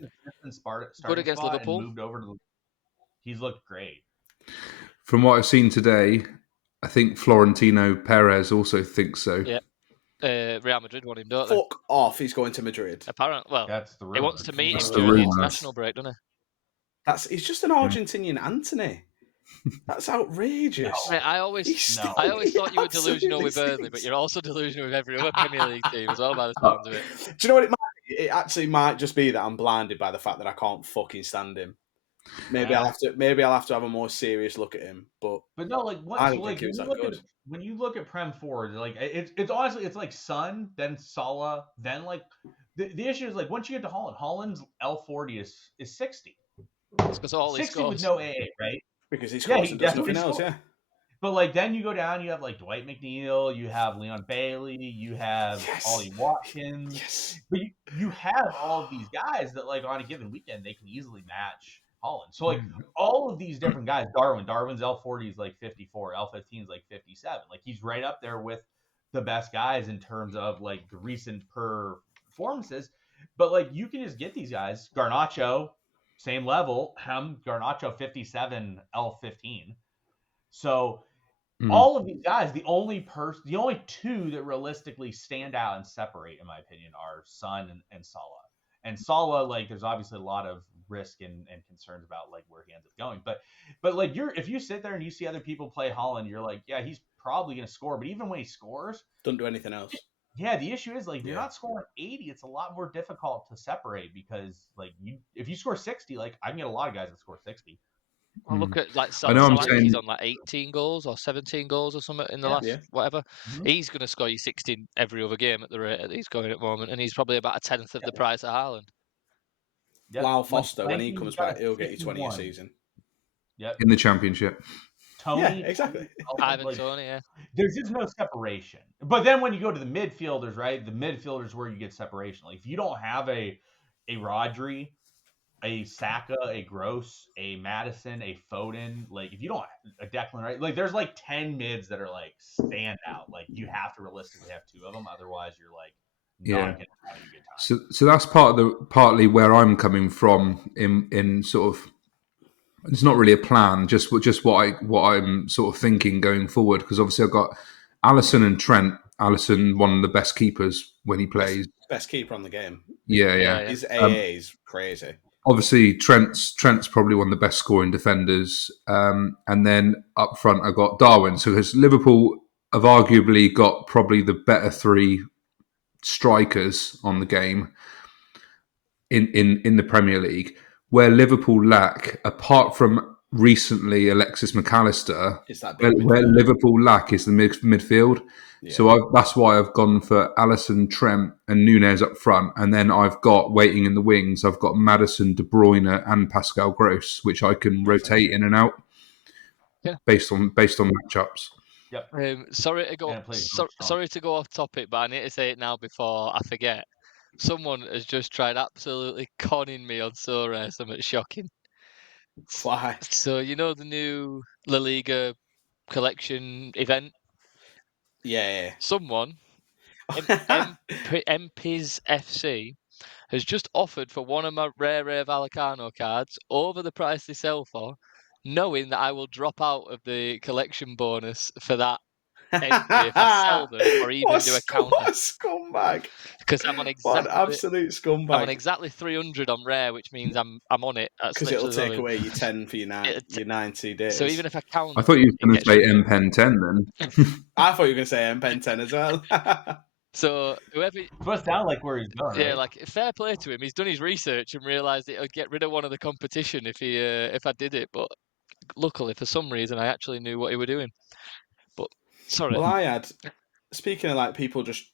consistent starting against spot Liverpool. and moved over to. He's looked great. From what I've seen today, I think Florentino Perez also thinks so. Yeah. Real Madrid want him, don't they? Fuck off! He's going to Madrid. Apparently, well, that's the rumor. He wants to meet That's him the during the rumour. international break, doesn't he? He's just an Argentinian Anthony. That's outrageous. No. Mate, I always thought you were delusional with Burnley, but you're also delusional with every other Premier League team as well, by the sounds of it. Do you know what it might be? It actually might just be that I'm blinded by the fact that I can't fucking stand him. Maybe I'll have to have a more serious look at him. But no, like what? I So, don't like think he was that good. when you look at Prem forwards, like it's honestly it's like Son, then Salah, then like the issue is like once you get to Holland's L40 is 60. It's because all 60 with no AA, right? Because he scores and does nothing else, yeah. But like then you go down, you have like Dwight McNeil, you have Leon Bailey, you have Ollie Watkins. Yes. But you have all of these guys that like on a given weekend they can easily match Holland. So like all of these different guys, Darwin's L40 is like 54, L15 is like 57. Like he's right up there with the best guys in terms of like the recent performances. But like you can just get these guys, Garnacho, same level, Garnacho 57, L15. So all of these guys, the only two that realistically stand out and separate, in my opinion, are Son and Salah. And Salah, like, there's obviously a lot of risk and concerns about like where he ends up going. But like if you sit there and you see other people play Holland, you're like, yeah, he's probably gonna score. But even when he scores, doesn't do anything else. Yeah, the issue is like you're not scoring 80. It's a lot more difficult to separate because like if you score 60, like I can get a lot of guys that score 60. Well, look at like I know I'm saying saying he's on like 18 goals or 17 goals or something in the last whatever. Mm-hmm. He's going to score you 16 every other game at the rate that he's going at the moment, and he's probably about a tenth of the price of Haaland. Yep. Lyle Foster, when he comes back, he'll get you 20 a season. Yep. In the Championship. Tony, yeah, exactly. Ivan Toney, yeah. There's just no separation. But then when you go to the midfielders, right? The midfielders where you get separation. Like if you don't have a Rodri, a Saka, a Gross, a Madison, a Foden, like if you don't a Declan, right? Like there's like 10 mids that are like stand out. Like you have to realistically have 2 of them, otherwise you're like not gonna have a good time. So that's partly where I'm coming from in sort of. It's not really a plan, just what I'm sort of thinking going forward. Because obviously I've got Alisson and Trent. Alisson, one of the best keepers when he plays. Best keeper on the game. Yeah. His AA is crazy. Obviously, Trent's probably one of the best scoring defenders. And then up front, I got Darwin. So because Liverpool have arguably got probably the better 3 strikers on the game. in the Premier League. Where Liverpool lack, apart from recently Alexis McAllister, It's that big where midfield. Liverpool lack is the midfield. Yeah. So that's why I've gone for Alisson, Trent, and Nunez up front, and then I've got waiting in the wings. I've got Maddison, De Bruyne, and Pascal Gross, which I can rotate in and out based on matchups. Yep. Sorry to go. And it plays really strong. Sorry to go off topic, but I need to say it now before I forget. Someone has just tried absolutely conning me on so rare, something shocking. Why? So you know the new La Liga collection event. Yeah. Someone, MP's FC, has just offered for one of my rare Vallecano cards over the price they sell for, knowing that I will drop out of the collection bonus for that entry if I sell them or even do a counter. What a scumbag! Because I'm on What an exactly absolute I'm on scumbag! exactly 300 on rare, which means I'm on it. Because it'll take away your 10 for your 90 days. So even if I count, I thought you were going it to say gets- MPen 10 then. I thought you were going to say M-Pen 10 as well. so whoever, It's supposed to sound like where he's going, yeah, right? like fair play to him. He's done his research and realised it would get rid of one of the competition if I did it. But luckily, for some reason, I actually knew what he were doing. But sorry, Well, I had, speaking of like people just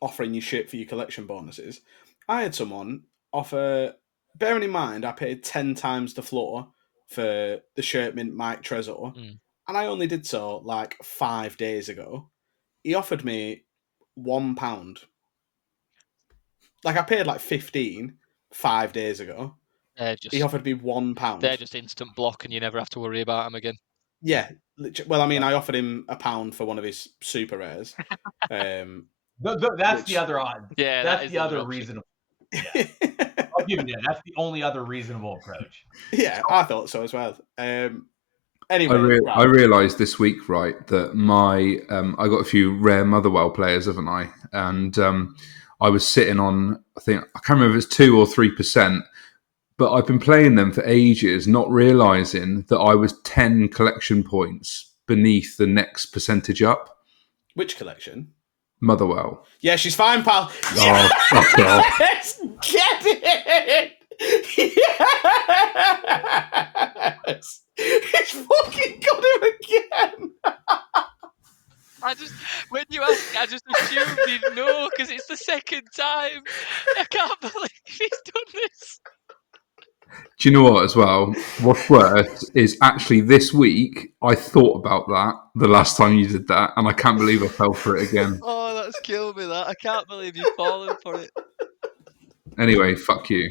offering you shit for your collection bonuses, I had someone offer, bearing in mind I paid 10 times the floor for the shirt mint Mike Trezor, and I only did so like 5 days ago. He offered me £1. Like I paid like 15 5 days ago. He offered me £1. they're just instant block, and you never have to worry about them again. Yeah. Well, I mean, I offered him £1 for one of his super rares. That's the other odd. Yeah, that's the other option. reasonable. Yeah. I'll give you that. That's the only other reasonable approach. Yeah, I thought so as well. Anyway, I realised this week, right, that my I got a few rare Motherwell players, haven't I? And I was sitting on, I can't remember if it's 2 or 3%, but I've been playing them for ages, not realising that I was 10 collection points beneath the next percentage up. Which collection? Motherwell. Yeah, she's fine, pal. Oh, fuck off. Yes! Get it! Yes! He's fucking got him again! When you asked, I just assumed he'd know because it's the second time. I can't believe he's done this. Do you know what, as well? What's worse is actually this week, I thought about that the last time you did that, and I can't believe I fell for it again. Oh, that's killed me, that. I can't believe you've fallen for it. Anyway, fuck you.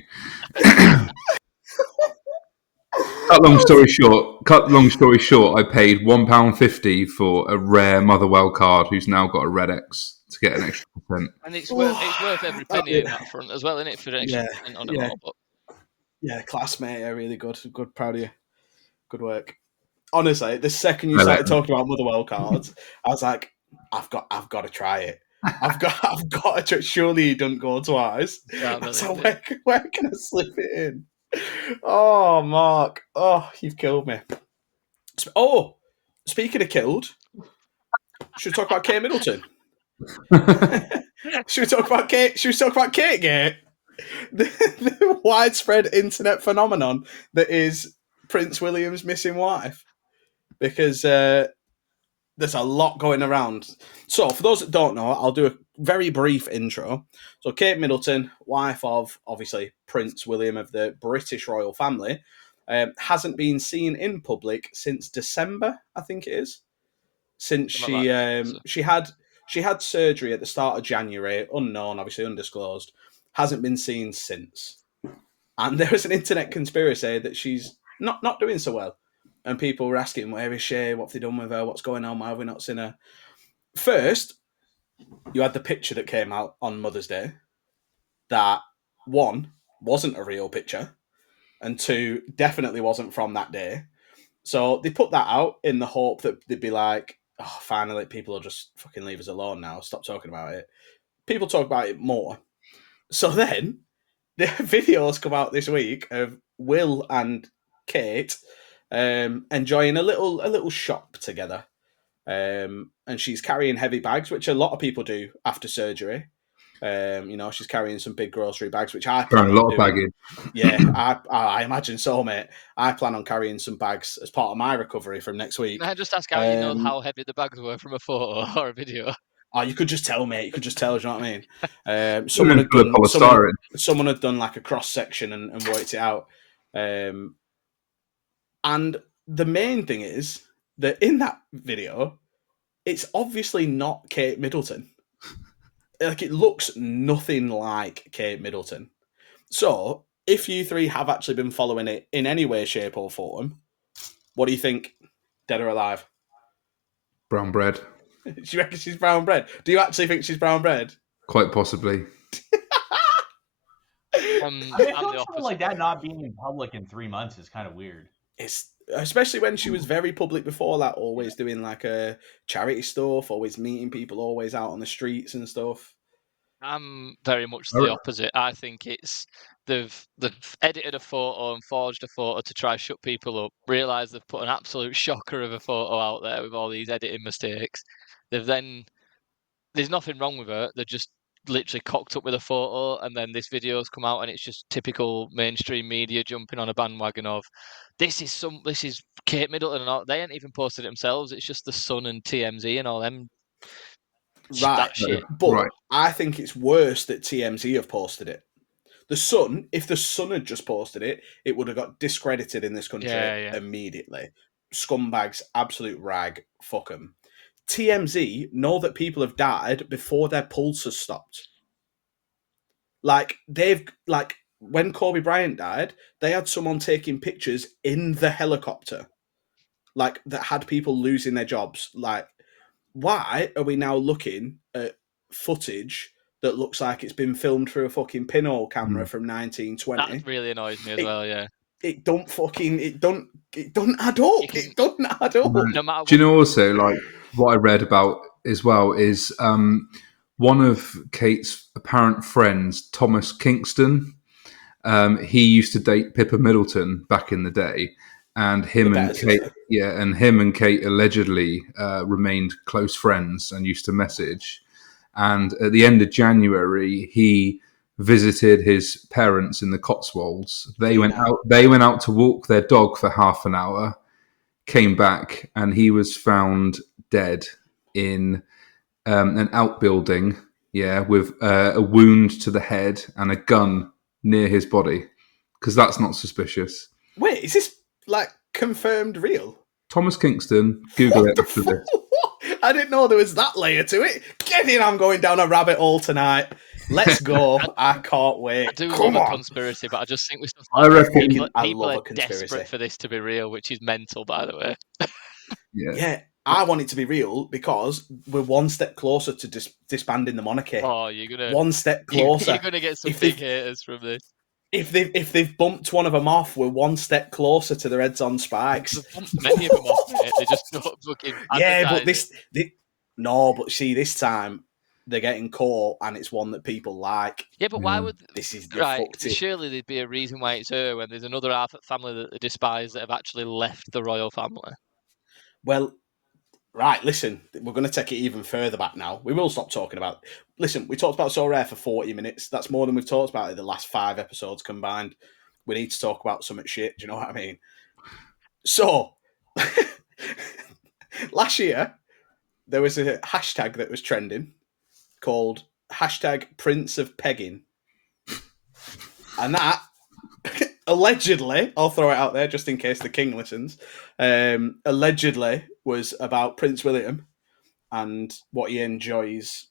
Cut long story short, I paid £1.50 for a rare Motherwell card who's now got a Red X to get an extra percent. And it's worth every penny in that front as well, isn't it? For an extra percent on them all. But Yeah, classmate, really good. Good, proud of you. Good work. Honestly, the second you started talking about Motherwell cards, I was like, I've got to try it. I've got to try. Surely he doesn't go twice. So where can I slip it in? Oh, Mark. Oh, you've killed me. Oh, speaking of killed, should we talk about Kate Middleton? Should we talk about Kate? Should we talk about Kate Gate? The widespread internet phenomenon that is Prince William's missing wife, because there's a lot going around. So for those that don't know, I'll do a very brief intro. So Kate Middleton, wife of obviously Prince William of the British royal family, hasn't been seen in public since December, I think it is. Since she had surgery at the start of January, unknown, obviously undisclosed, hasn't been seen since. And there was an internet conspiracy that she's not doing so well. And people were asking, where is she? What have they done with her? What's going on? Why have we not seen her? First, you had the picture that came out on Mother's Day that, one, wasn't a real picture, and two, definitely wasn't from that day. So they put that out in the hope that they'd be like, oh, finally, people will just fucking leave us alone now. Stop talking about it. People talk about it more. So then, the videos come out this week of Will and Kate enjoying a little shop together. And she's carrying heavy bags, which a lot of people do after surgery. She's carrying some big grocery bags, which I plan Carrying a on lot of doing. baggage. Yeah, I imagine so, mate. I plan on carrying some bags as part of my recovery from next week. Can I just ask how you know how heavy the bags were from a photo or a video? Oh, you could just tell, mate. You could just tell. Do you know what I mean? Full of polystyrene. Someone had done like a cross section and worked it out. And the main thing is that in that video, it's obviously not Kate Middleton. Like, it looks nothing like Kate Middleton. So, if you three have actually been following it in any way, shape, or form, what do you think? Dead or alive? Brown bread. Do you reckon she's brown bread? Do you actually think she's brown bread? Quite possibly. I mean, I feel something like that not being in public in 3 months is kind of weird. It's especially when she was very public before that, always doing like a charity stuff, always meeting people, always out on the streets and stuff. I'm very much the opposite. I think they've edited a photo and forged a photo to try shut people up. Realise they've put an absolute shocker of a photo out there with all these editing mistakes. There's nothing wrong with her. They're just literally cocked up with a photo, and then this video's come out, and it's just typical mainstream media jumping on a bandwagon of this is Kate Middleton and all. They ain't even posted it themselves. It's just the Sun and TMZ and all them. Right, that shit. But I think it's worse that TMZ have posted it. The Sun, if the Sun had just posted it, it would have got discredited in this country immediately. Scumbags, absolute rag, fuck them. TMZ know that people have died before their pulse has stopped. Like, when Kobe Bryant died, they had someone taking pictures in the helicopter, like, that had people losing their jobs. Like, why are we now looking at footage that looks like it's been filmed through a fucking pinhole camera from 1920? That really annoys me as well. Yeah, it don't add up. It doesn't add up. No matter Do you know also, like, what I read about as well is one of Kate's apparent friends, Thomas Kingston. He used to date Pippa Middleton back in the day, and him and Kate allegedly remained close friends and used to message. And at the end of January, he visited his parents in the Cotswolds. They went out to walk their dog for half an hour, came back, and he was found dead in an outbuilding, with a wound to the head and a gun near his body, because that's not suspicious. Wait, is this like confirmed real? Thomas Kingston, Google it after this. I didn't know there was that layer to it. Get in, I'm going down a rabbit hole tonight. Let's go. I can't wait. I do love a conspiracy, but I just think with stuff I reckon people are desperate for this to be real, which is mental, by the way. Yeah, I want it to be real because we're one step closer to disbanding the monarchy. Oh, you're gonna one step closer. You're gonna get some big haters from this. If they've bumped one of them off, we're one step closer to their heads on spikes. They've bumped many of them off, mate. They just don't fucking. But see, this time they're getting caught, and it's one that people like. Yeah, but why would right? Surely there'd be a reason why it's her when there's another half of family that they despise that have actually left the royal family. Well, right, listen, we're going to take it even further back now. We will stop talking about... Listen, we talked about So Rare for 40 minutes. That's more than we've talked about in the last 5 episodes combined. We need to talk about something shit. Do you know what I mean? So, last year, there was a hashtag that was trending called #Prince of Pegging. And that... allegedly, I'll throw it out there just in case the king listens, allegedly was about Prince William and what he enjoys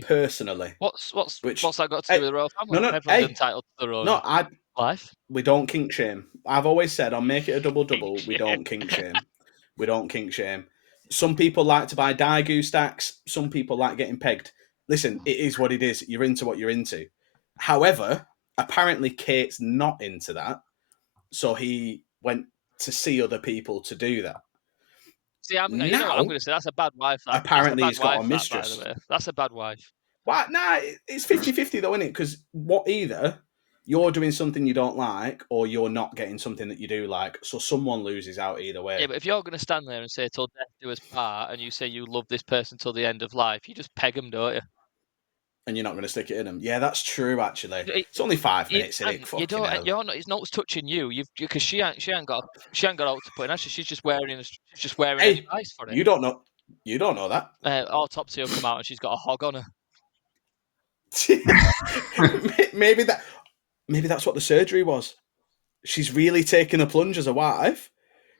personally. What's that got to do with the royal family? No, everyone's entitled to their own life. We don't kink shame. I've always said on Make It a Double, we don't kink shame. We don't kink shame. Some people like to buy Daigou stacks. Some people like getting pegged. Listen, it is what it is. You're into what you're into. However, apparently Kate's not into that, so he went to see other people to do that. See, I'm going to say that's a bad wife. Apparently he's got a mistress. That's a bad wife. Why? Nah, it's 50-50 though, isn't it? Because either you're doing something you don't like, or you're not getting something that you do like. So someone loses out either way. Yeah, but if you're going to stand there and say "till death do us part," and you say you love this person till the end of life, you just peg them, don't you? And you're not going to stick it in them. Yeah, that's true. Actually, It- it's only 5 You, minutes. and It you fucking don't. hell. You're not. It's not touching you. Because she ain't got out to put in. Actually, she's just wearing Hey, a device for it. You don't know that. Autopsy will come out and she's got a hog on her. maybe that's what the surgery was. She's really taken a plunge as a wife.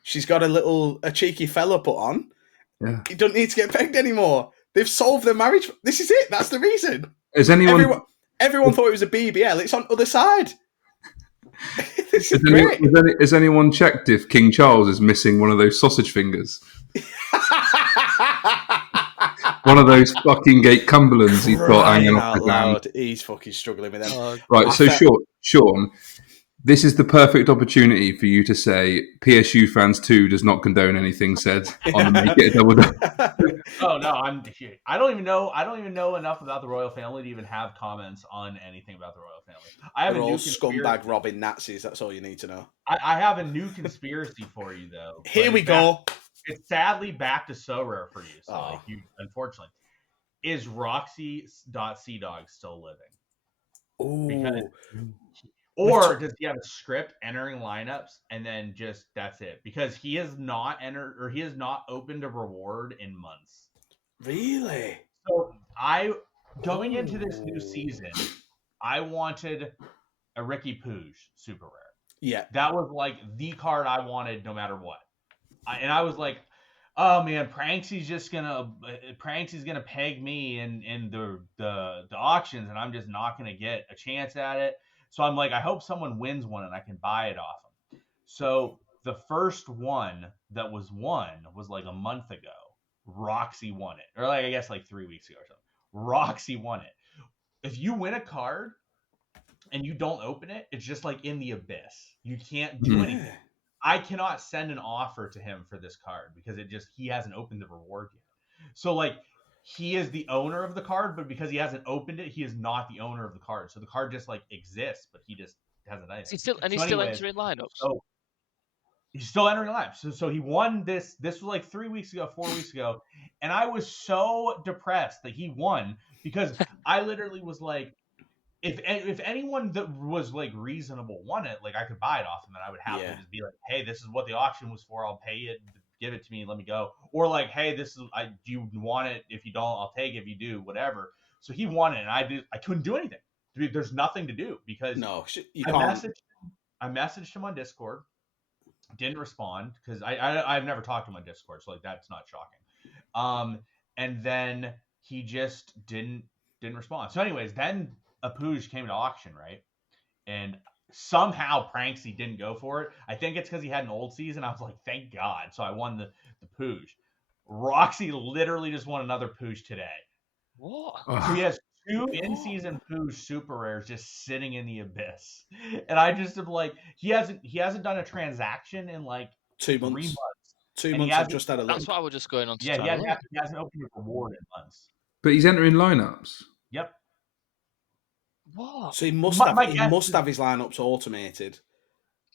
She's got a cheeky fella put on. Yeah. You don't need to get pegged anymore. They've solved their marriage. This is it. That's the reason. Has anyone? Everyone thought it was a BBL. It's on the other side. This is great. Has anyone checked if King Charles is missing one of those sausage fingers? One of those fucking Gate Cumberlands he's got hanging off his hand. He's fucking struggling with them. Right, so Sean, this is the perfect opportunity for you to say PSU fans 2 does not condone anything said on the Make It a Double Double. Oh no, I don't even know enough about the royal family to even have comments on anything about the royal family. I have They're a all new scumbag robbing Nazis. That's all you need to know. I have a new conspiracy for you though. Here we go. It's sadly back to so rare for you. So Oh. Unfortunately, is Roxy.CDog still living? Ooh. Or does he have a script entering lineups and then just that's it? Because he has not entered or he has not opened a reward in months. Really? So going into this new season, I wanted a Ricky Pooge super rare. Yeah. That was like the card I wanted no matter what. And I was like, oh man, Pranksy's gonna peg me in the auctions, and I'm just not gonna get a chance at it. So I'm like, I hope someone wins one and I can buy it off them. So the first one that was won was like a month ago. Roxy won it, or like I guess like 3 weeks ago or something. Roxy won it. If you win a card and you don't open it, it's just like in the abyss. You can't do anything. I cannot send an offer to him for this card because he hasn't opened the reward yet. So like he is the owner of the card, but because he hasn't opened it, he is not the owner of the card. So the card just like exists, but he just hasn't done anything. He's still entering lineups. So he's still entering lineups. So he won this. This was like 4 weeks ago, and I was so depressed that he won because I literally was like, if anyone that was like reasonable won it, like I could buy it off him and I would have to just be like, hey, this is what the auction was for. I'll pay it. Give it to me. Let me go. Or like, hey, do you want it? If you don't, I'll take it. If you do, whatever. So he won it, and I couldn't do anything. There's nothing to do because you can't. I messaged him on Discord. Didn't respond because I've never talked to him on Discord, so like that's not shocking. And then he just didn't respond. So anyways, then a Pooge came to auction, right? And somehow Pranksy didn't go for it. I think it's because he had an old season. I was like, thank God. So I won the Pooge. Roxy literally just won another Pooge today. What? So he has 2 in-season Pooge super rares just sitting in the abyss. And I just am like, he hasn't done a transaction in like 2 months. 3 months. 2 months I've just had a look. That's why we're just going on to he hasn't opened a reward in months. But he's entering lineups. Yep. What? So he must have his lineups automated.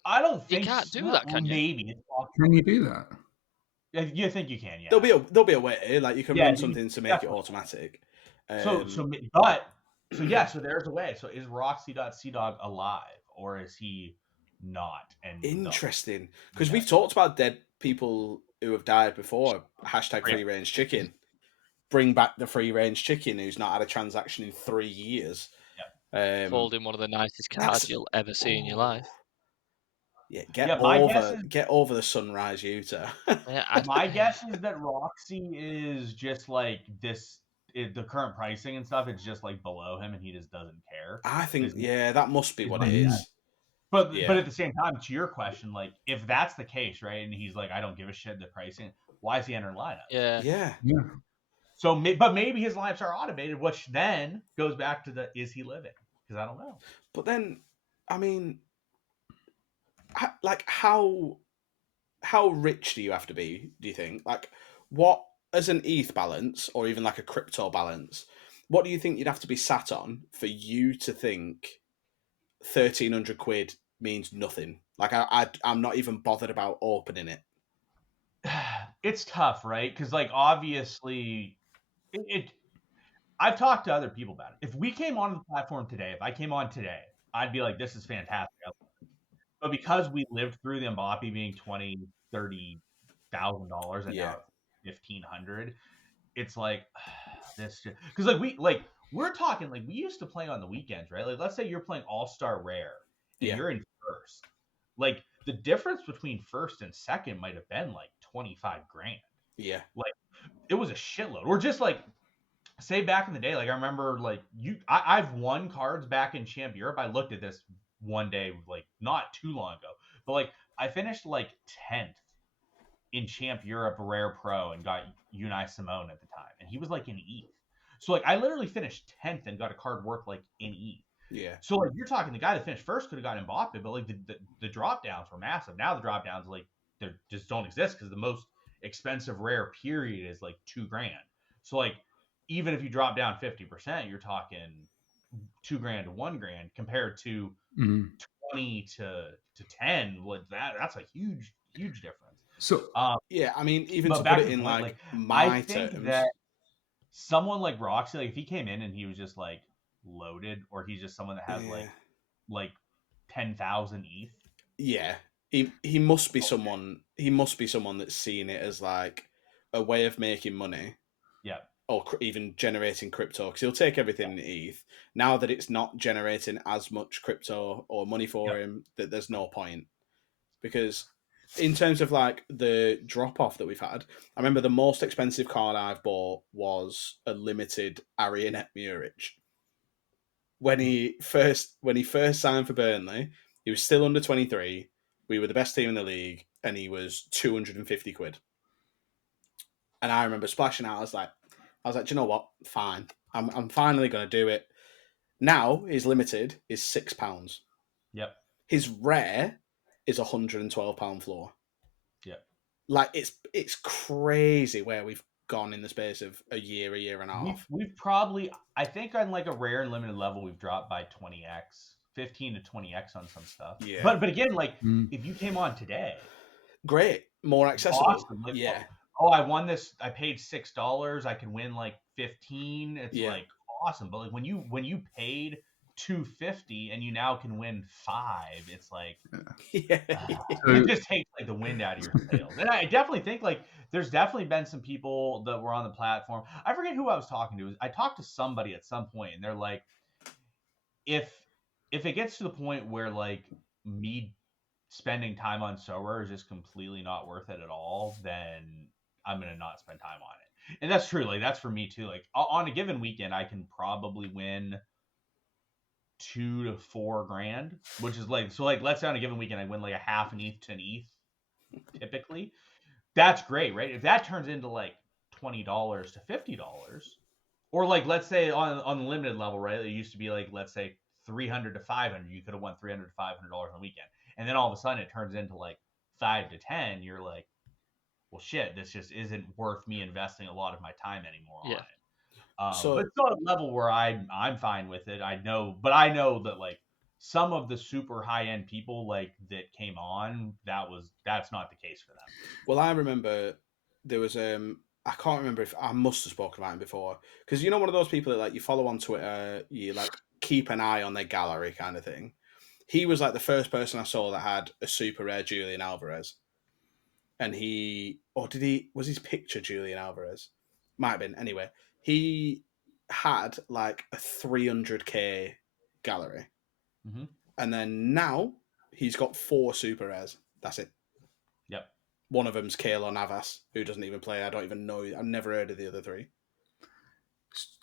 I don't think you can't do that, can you? Maybe. Can you do that? You think you can? Yeah. There'll be a way. Like you can run something to make it automatic. So there's a way. So is Roxy.CDog alive or is he not? And interesting, because we've talked about dead people who have died before. Hashtag free range chicken. Bring back the free range chicken who's not had a transaction in 3 years. Folding one of the nicest cards you'll ever see in your life. Yeah, get over the Sunrise Utah. My guess is that Roxy is just like this. The current pricing and stuff, it's just like below him, and he just doesn't care. I think, that must be what it is. But at the same time, to your question, like if that's the case, right, and he's like, I don't give a shit the pricing. Why is he entering lineup? Yeah. So, but maybe his lineups are automated, which then goes back to is he living? Because I don't know. But then, I mean, like how rich do you have to be? Do you think what as an ETH balance or even like a crypto balance? What do you think you'd have to be sat on for you to think 1,300 quid means nothing? Like I'm not even bothered about opening it. It's tough, right? Because like obviously, I've talked to other people about it. If we came on the platform today, if I came on today, I'd be like, this is fantastic. But because we lived through the Mbappe being $20,000, $30,000 and now it's $1,500, it's like this because we're talking like we used to play on the weekends, right? Like let's say you're playing All-Star Rare and you're in first. Like the difference between first and second might have been like 25 grand. Yeah. Like it was a shitload. Or just like say back in the day, like I remember like I've won cards back in Champ Europe. I looked at this one day, like not too long ago, but like I finished like 10th in Champ Europe Rare Pro and got Unai Simone at the time, and he was like in ETH. So like I literally finished 10th and got a card worth like in ETH. Yeah. So like you're talking the guy that finished first could have gotten Mbappe, but like the drop downs were massive. Now the drop downs like they just don't exist because the most expensive rare period is like $2,000. So like even if you drop down 50%, you're talking $2,000 to $1,000 compared to 20 to 10. Like that's a huge difference. So yeah, I mean, even but to back put to it the in point, like I my think terms, that someone like Roxy, like if he came in and he was just like loaded, or he's just someone that has like 10,000 ETH. Yeah, he must be someone. He must be someone that's seen it as like a way of making money. Yeah. Or even generating crypto, because he'll take everything in ETH. Now that it's not generating as much crypto or money for him, that there's no point. Because in terms of like the drop off that we've had, I remember the most expensive card I've bought was a limited Arianet Muric. When he first signed for Burnley, he was still under 23. We were the best team in the league, and he was 250 quid. And I remember splashing out. I was like, do you know what? Fine. I'm finally going to do it. Now his limited is £6. Yep. His rare is £112 floor. Yep. Like it's crazy where we've gone in the space of a year and a half. We've probably, I think on like a rare and limited level, we've dropped by 20x, 15 to 20x on some stuff. Yeah. But again, like if you came on today, great, more accessible. Awesome. Like, yeah. Oh, I won this. I paid $6. I can win like 15. It's like awesome. But like when you paid $250 and you now can win 5, it's like it just takes like the wind out of your sails. And I definitely think like there's definitely been some people that were on the platform. I forget who I was talking to. I talked to somebody at some point, and they're like, if it gets to the point where like me spending time on Sorare is just completely not worth it at all, then I'm going to not spend time on it. And that's true. Like that's for me too. Like on a given weekend, I can probably win 2 to 4 grand, which is like, so like, let's say on a given weekend, I win like a half an ETH to an ETH typically. That's great, right? If that turns into like $20 to $50, or like, let's say on the limited level, right? It used to be like, let's say 300 to 500, you could have won $300 to $500 on the weekend. And then all of a sudden it turns into like 5 to 10. You're like, well, shit, this just isn't worth me investing a lot of my time anymore on it. But it's not a level where I'm fine with it. I know that like some of the super high end people like that came on, that's not the case for them. Well, I remember there was I can't remember if I must have spoken about him before, because you know one of those people that like you follow on Twitter, you like keep an eye on their gallery kind of thing. He was like the first person I saw that had a super rare Julian Alvarez. And was his picture Julian Alvarez? Might have been. Anyway, he had like a 300k gallery. Mm-hmm. And then now he's got 4 super rares. That's it. Yep. One of them's Keylor Navas, who doesn't even play. I don't even know. I've never heard of the other 3.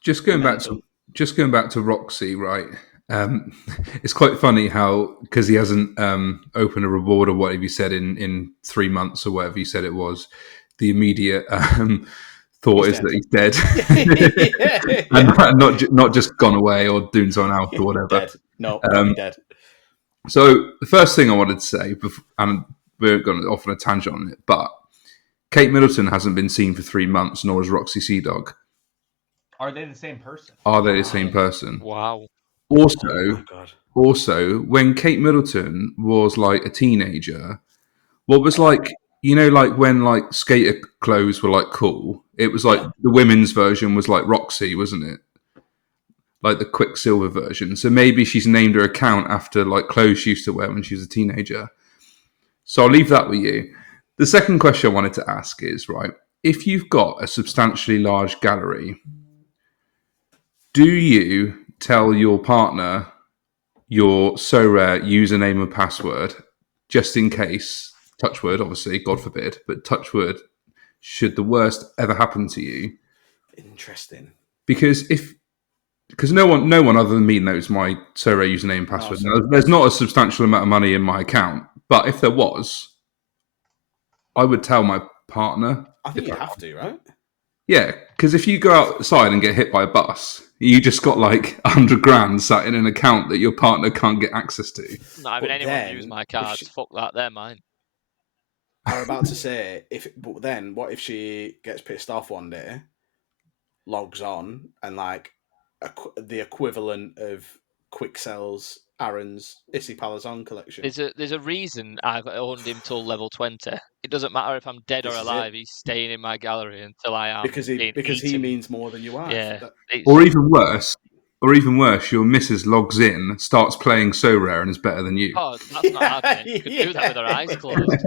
Just going back to Roxy, right? It's quite funny how, because he hasn't opened a reward or whatever you said in 3 months or whatever you said it was, the immediate thought is that he's dead. And not just gone away or doing something else or whatever. Dead. No, probably dead. So the first thing I wanted to say, and we're going off on a tangent on it, but Kate Middleton hasn't been seen for 3 months, nor has Roxy Sea Dog. Are they the same person? Are they the same person? Wow. Also, when Kate Middleton was like a teenager, what was like, you know, like when like skater clothes were like cool, it was like the women's version was like Roxy, wasn't it? like the Quicksilver version. So maybe she's named her account after like clothes she used to wear when she was a teenager. So I'll leave that with you. The second question I wanted to ask is, right, if you've got a substantially large gallery, do you tell your partner your So Rare username and password just in case, touch wood, obviously, God forbid, but touch wood, should the worst ever happen to you? Interesting. Because no one other than me knows my So Rare username and password. so- Now, there's not a substantial amount of money in my account, but if there was, I would tell my partner. I think you'd have to, right? Yeah, because if you go outside and get hit by a bus, you just got like 100 grand sat in an account that your partner can't get access to. Not having But anyone then, use my if cards. she- Fuck that, they're mine. I was about to say, but then what if she gets pissed off one day, logs on, and like the equivalent of Quick Sells Aaron's Issy Palazon collection? There's a reason I've owned him till level 20. It doesn't matter if I'm dead This or is alive. it. He's staying in my gallery until I am Because he being he eaten. means more than your wife. Yeah. Or even worse, your missus logs in, starts playing So Rare, and is better than you. Oh, that's not happening. You could do that with her eyes closed.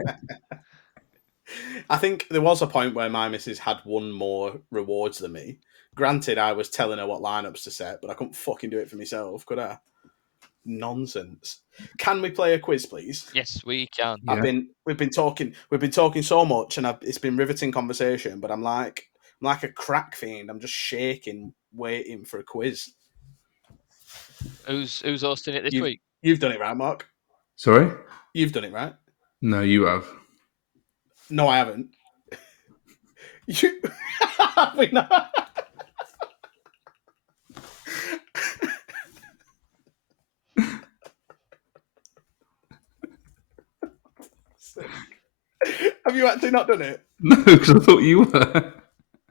I think there was a point where my missus had won more rewards than me. Granted, I was telling her what lineups to set, but I couldn't fucking do it for myself, could I? Nonsense. Can we play a quiz, please? Yes, we can. Yeah. We've been talking so much, and it's been riveting conversation. But I'm like a crack fiend. I'm just shaking, waiting for a quiz. Who's hosting it this week? You've done it right, Mark. Sorry? You've done it right. No, you have. No, I haven't. You we not. Have you actually not done it? No, because I thought you were.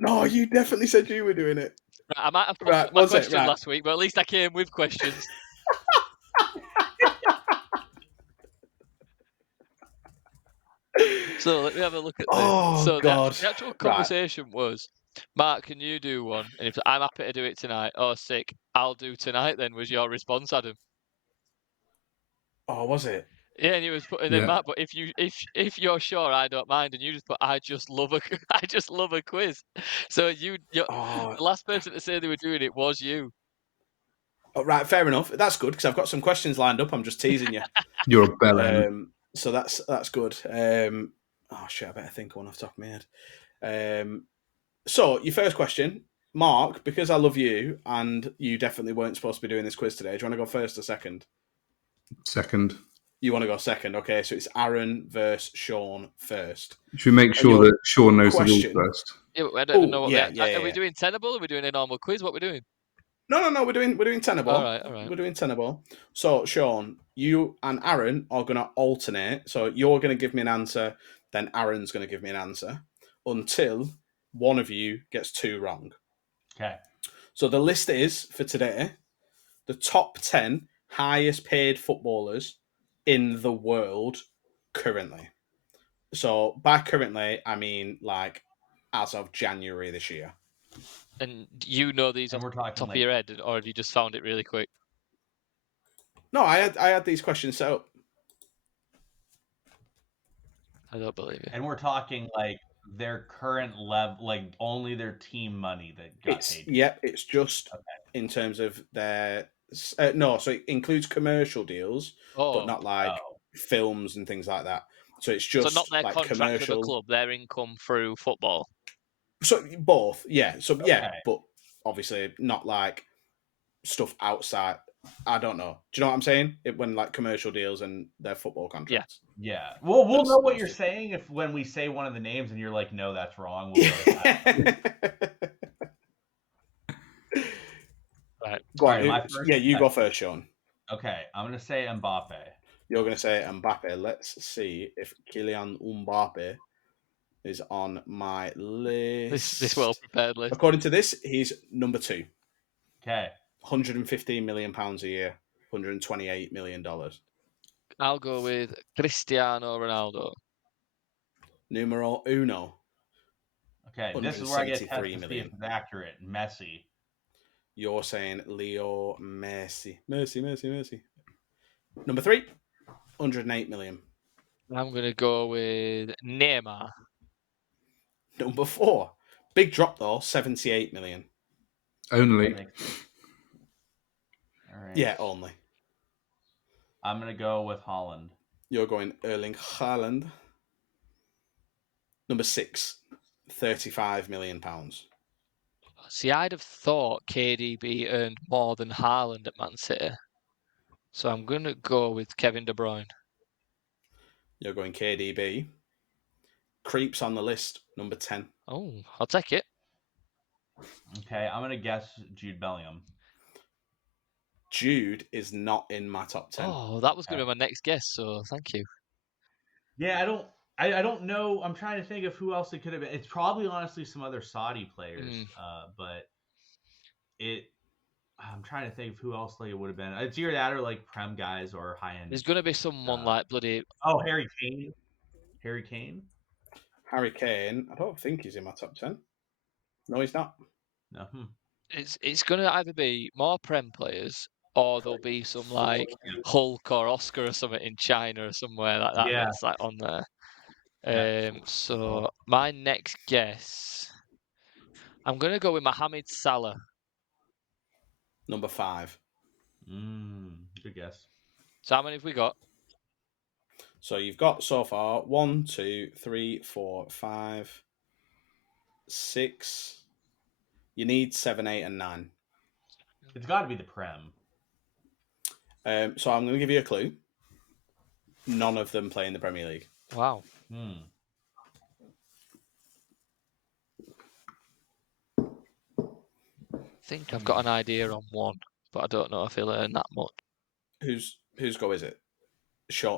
No, you definitely said you were doing it. Right, I might have Right, fucked up my one sec, question right. last week, but at least I came with questions. So let me have a look at this. Oh, So God. the actual conversation was, Mark, can you do one? And if I'm happy to do it tonight, oh sick, I'll do tonight then, was your response, Adam. Oh, was it? Yeah, and he was putting Yeah. in Matt, but if you're sure, I don't mind, and you just put I just love a quiz. So you're Oh, the last person to say they were doing it was you. oh, right, fair enough. That's good because I've got some questions lined up. I'm just teasing you. You're a bellend. So that's good. Oh shit, I better think of one off the top of my head. So your first question, Mark, because I love you and you definitely weren't supposed to be doing this quiz today. Do you want to go first or second? Second. You want to go second, okay? So it's Aaron versus Sean first. Should we make sure that Sean knows question- the rules first? Yeah, I don't even know what yeah. Are we doing tenable? Or are we doing a normal quiz? What are we doing? No. We're doing tenable. All right. We're doing tenable. So Sean, you and Aaron are gonna alternate. So you're gonna give me an answer, then Aaron's gonna give me an answer until one of you gets two wrong. Okay. So the list is for today: the top 10 highest paid footballers in the world currently. So by currently, I mean like as of January this year. And you know these And off we're the talking top of like your head, or have you just found it really quick? No, I had these questions set up. I don't believe it. And we're talking like their current level, like only their team money that got paid. Yep, it's just in terms of their no, so it includes commercial deals, but not like films and things like that. So it's just so not their like contract commercial. for the club, their income through football. So both, yeah. So yeah, Okay. but obviously not like stuff outside. I don't know. Do you know what I'm saying? When like commercial deals and their football contracts. Yeah. We'll know what you're saying if when we say one of the names and you're like, no, that's wrong. We'll go with that. Right. Go on, Alright, my first you go first, Sean. Okay, I'm gonna say Mbappe. You're going to say Mbappe. Let's see if Kylian Mbappe is on my list. This well prepared list. According to this, he's number 2. Okay. £115 million a year. $128 million. I'll go with Cristiano Ronaldo. Numero uno. Okay, this is where I get tested to see if million. it's accurate. Messi. You're saying Leo Messi. Messi. Number 3, 108 million. I'm going to go with Neymar. Number 4, big drop though, 78 million. Only. All right. Yeah, only. I'm gonna go with Holland. You're going Erling Haaland. Number 6, 35 million pounds. See, I'd have thought KDB earned more than Haaland at Man City. So I'm going to go with Kevin De Bruyne. You're going KDB. Creeps on the list, number 10. Oh, I'll take it. Okay, I'm gonna guess Jude Bellingham. Jude is not in my top 10. Oh, that was going to be my next guess, so thank you. Yeah, I don't know. I'm trying to think of who else it could have been. It's probably honestly some other Saudi players, but I'm trying to think of who else like it would have been. It's either that or like Prem guys or high end. There's going to be someone like bloody. Oh, Harry Kane. Harry Kane. Harry Kane, I don't think he's in my top 10. No, he's not. No. It's going to either be more Prem players or there'll be some like Hulk or Oscar or something in China or somewhere like that. Yeah. That's like on there. Yeah. So my next guess, I'm going to go with Mohamed Salah. Number 5. Good guess. So how many have we got? So you've got so far 1, 2, 3, 4, 5, 6. You need 7, 8, and 9. It's got to be the Prem. So I'm going to give you a clue. None of them play in the Premier League. Wow. I think I've got an idea on one, but I don't know if he'll earn that much. Whose go is it?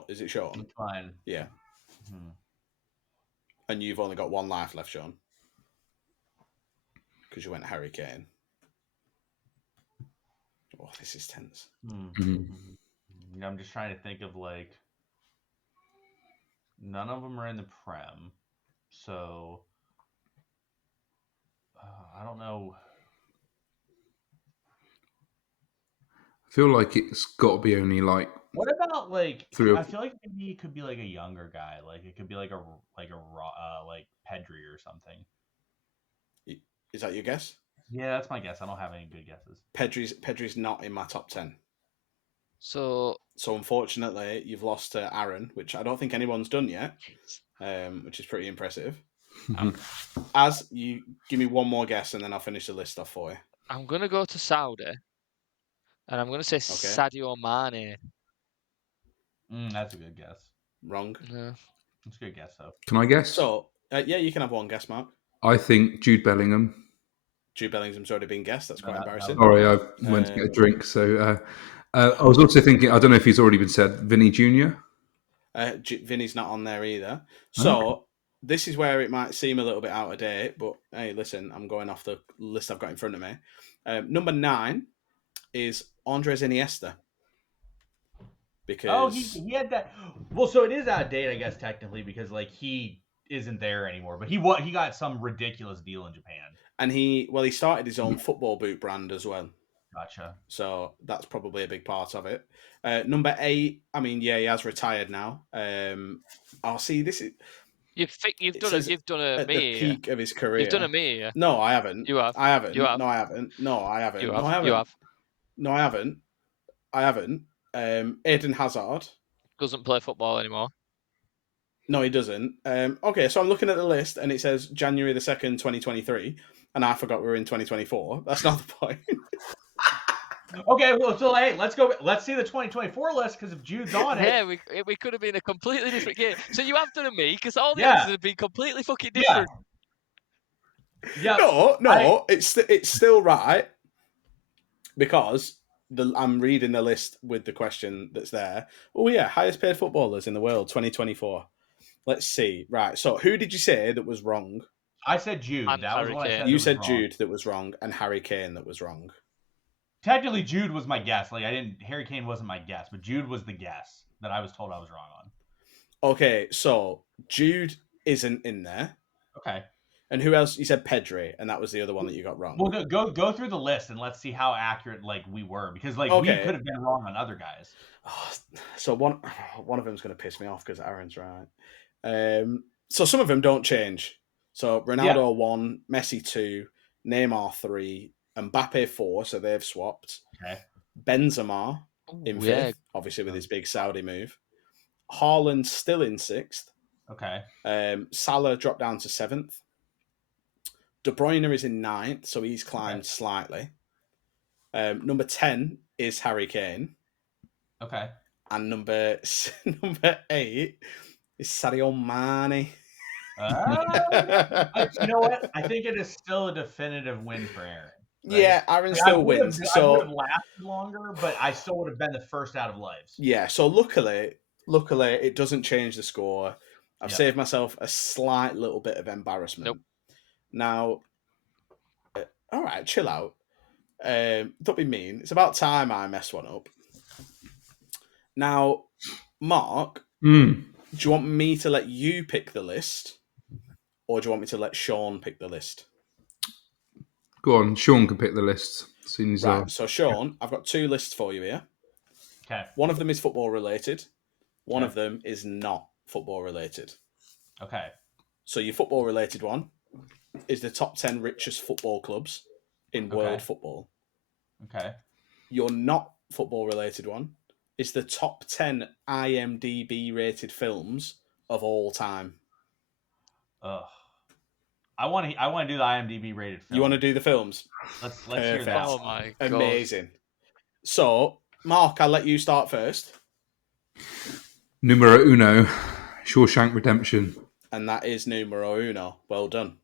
Is it Sean? It's fine. Yeah. And you've only got 1 life left, Sean. Because you went Harry Kane. Oh, this is tense. I'm just trying to think of like. None of them are in the Prem, so I don't know. I feel like it's got to be only like. What about like? I feel like maybe it could be like a younger guy. Like it could be like like Pedri or something. Is that your guess? Yeah, that's my guess. I don't have any good guesses. Pedri's not in my top 10. So unfortunately, you've lost to Aaron, which I don't think anyone's done yet, which is pretty impressive. As you give me one more guess, and then I'll finish the list off for you. I'm going to go to Saudi, and I'm going to say Sadio Mane. That's a good guess. Wrong. No. That's a good guess, though. Can I guess? So, yeah, you can have one guess, Mark. I think Jude Bellingham. Jude Bellingham's already been guessed. That's quite embarrassing. Sorry, I went to get a drink. So I was also thinking, I don't know if he's already been said, Vinny Jr.? Vinny's not on there either. So this is where it might seem a little bit out of date, but hey, listen, I'm going off the list I've got in front of me. Number 9 is Andres Iniesta. Because he had that. Well, so it is out of date, I guess, technically, because like he isn't there anymore. But he got some ridiculous deal in Japan. And he started his own football boot brand as well. Gotcha. So that's probably a big part of it. Number 8, I mean, yeah, he has retired now. I'll see. This is you've done a at the peak of his career. You've done a me. Yeah. No, I haven't. You have. I haven't. You have. No, I haven't. No, I haven't. You No, have. I haven't. You have. No, I haven't. I haven't. Eden Hazard doesn't play football anymore. No, he doesn't. Okay, so I'm looking at the list, and it says January the 2nd, 2023, and I forgot we were in 2024. That's not the point. Okay, well, so hey, let's go. Let's see the 2024 list because if Jude's on it. Yeah, we could have been a completely different game. So you have done a me because all the others have been completely fucking different. Yeah. No, it's still right because I'm reading the list with the question that's there. Oh yeah, highest paid footballers in the world, 2024. Let's see. Right. So who did you say that was wrong? I said Jude. And that was what I said. You said Jude that was wrong, and Harry Kane that was wrong. Technically, Jude was my guess. Like Harry Kane wasn't my guess, but Jude was the guess that I was told I was wrong on. Okay, so Jude isn't in there. Okay. And who else? You said Pedri, and that was the other one that you got wrong. Well, go through the list and let's see how accurate we were, because we could have been wrong on other guys. Oh, so one of them's going to piss me off because Aaron's right. So some of them don't change. So Ronaldo 1, Messi 2, Neymar 3, Mbappe 4. So they've swapped. Okay. Benzema in 5th, obviously with his big Saudi move. Haaland still in 6th. Okay. Salah dropped down to 7th. De Bruyne is in 9th, so he's climbed slightly. Number 10 is Harry Kane. Okay. And number 8 is Sadio Mane. You know what? I think it is still a definitive win for Aaron. Right? Yeah, Aaron still wins. I would have lasted longer, but I still would have been the first out of lives. Yeah, so luckily, it doesn't change the score. I've saved myself a slight little bit of embarrassment. Nope. Now, all right, chill out. Don't be mean. It's about time I messed one up. Now, Mark, do you want me to let you pick the list, or do you want me to let Sean pick the list? Go on, Sean can pick the list. Right, so Sean, I've got 2 lists for you here. Okay. One of them is football related. One of them is not football related. Okay. So your football related one is the top 10 richest football clubs in world football. Okay. Your not football related one is the top 10 IMDb rated films of all time. Ugh. I want to do the IMDb rated film. You want to do the films? Let's hear that. Oh my God. Amazing. So, Mark, I'll let you start first. Numero uno, Shawshank Redemption. And that is numero uno. Well done.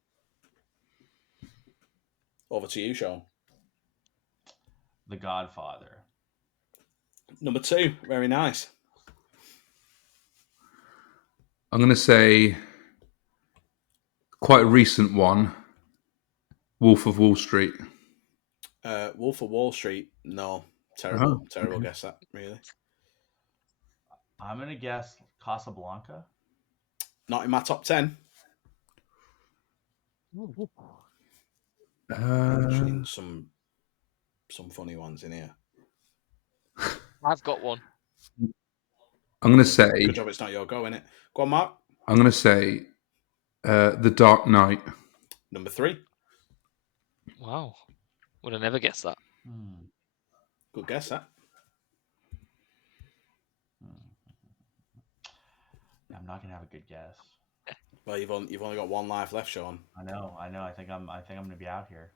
Over to you, Sean. The Godfather. Number 2. Very nice. I'm going to say quite a recent one, Wolf of Wall Street. Wolf of Wall Street. No. Terrible guess that, really. I'm going to guess Casablanca. Not in my top 10. Some funny ones in here. I've got one. I'm going to say... Good job it's not your go, innit? Go on, Mark. I'm going to say The Dark Knight. Number 3. Wow. Would have never guessed that. Good guess, that. I'm not gonna have a good guess. Well, you've only got 1 life left, Sean. I know. I think I'm gonna be out here.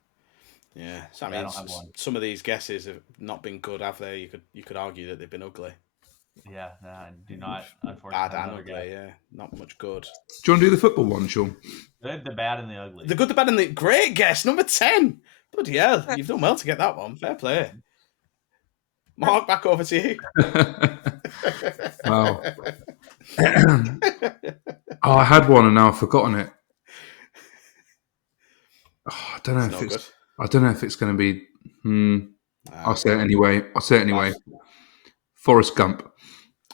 Yeah. So I mean, some of these guesses have not been good, have they? You could argue that they've been ugly. Yeah. No, I do not. Unfortunately, bad and ugly. Yeah. Not much good. Do you want to do the football one, Sean? Good, the bad, and the ugly. The good, the bad, and the great guess. Number 10. Bloody hell! You've done well to get that one. Fair play. Mark, back over to you. Wow. I had one and now I've forgotten it. I don't know if it's going to be. I'll say it anyway. Forrest Gump.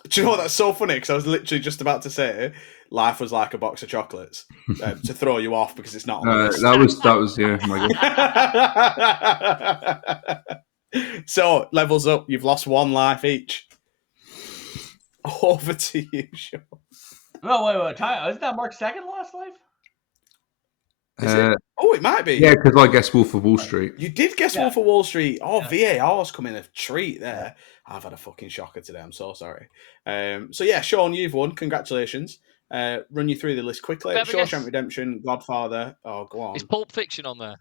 Do you know what? That's so funny because I was literally just about to say life was like a box of chocolates to throw you off because it's not on the list. That was yeah. My God. So levels up. You've lost 1 life each. Over to you, Sean. No, wait. Isn't that Mark's second last life? It might be. Yeah, because I guessed Wolf of Wall Street. You did guess Wolf of Wall Street. Oh, yeah. VAR's coming a treat there. Yeah. I've had a fucking shocker today. I'm so sorry. So yeah, Sean, you've won. Congratulations. Run you through the list quickly. Shawshank Redemption, Godfather. Oh, go on. Is Pulp Fiction on there?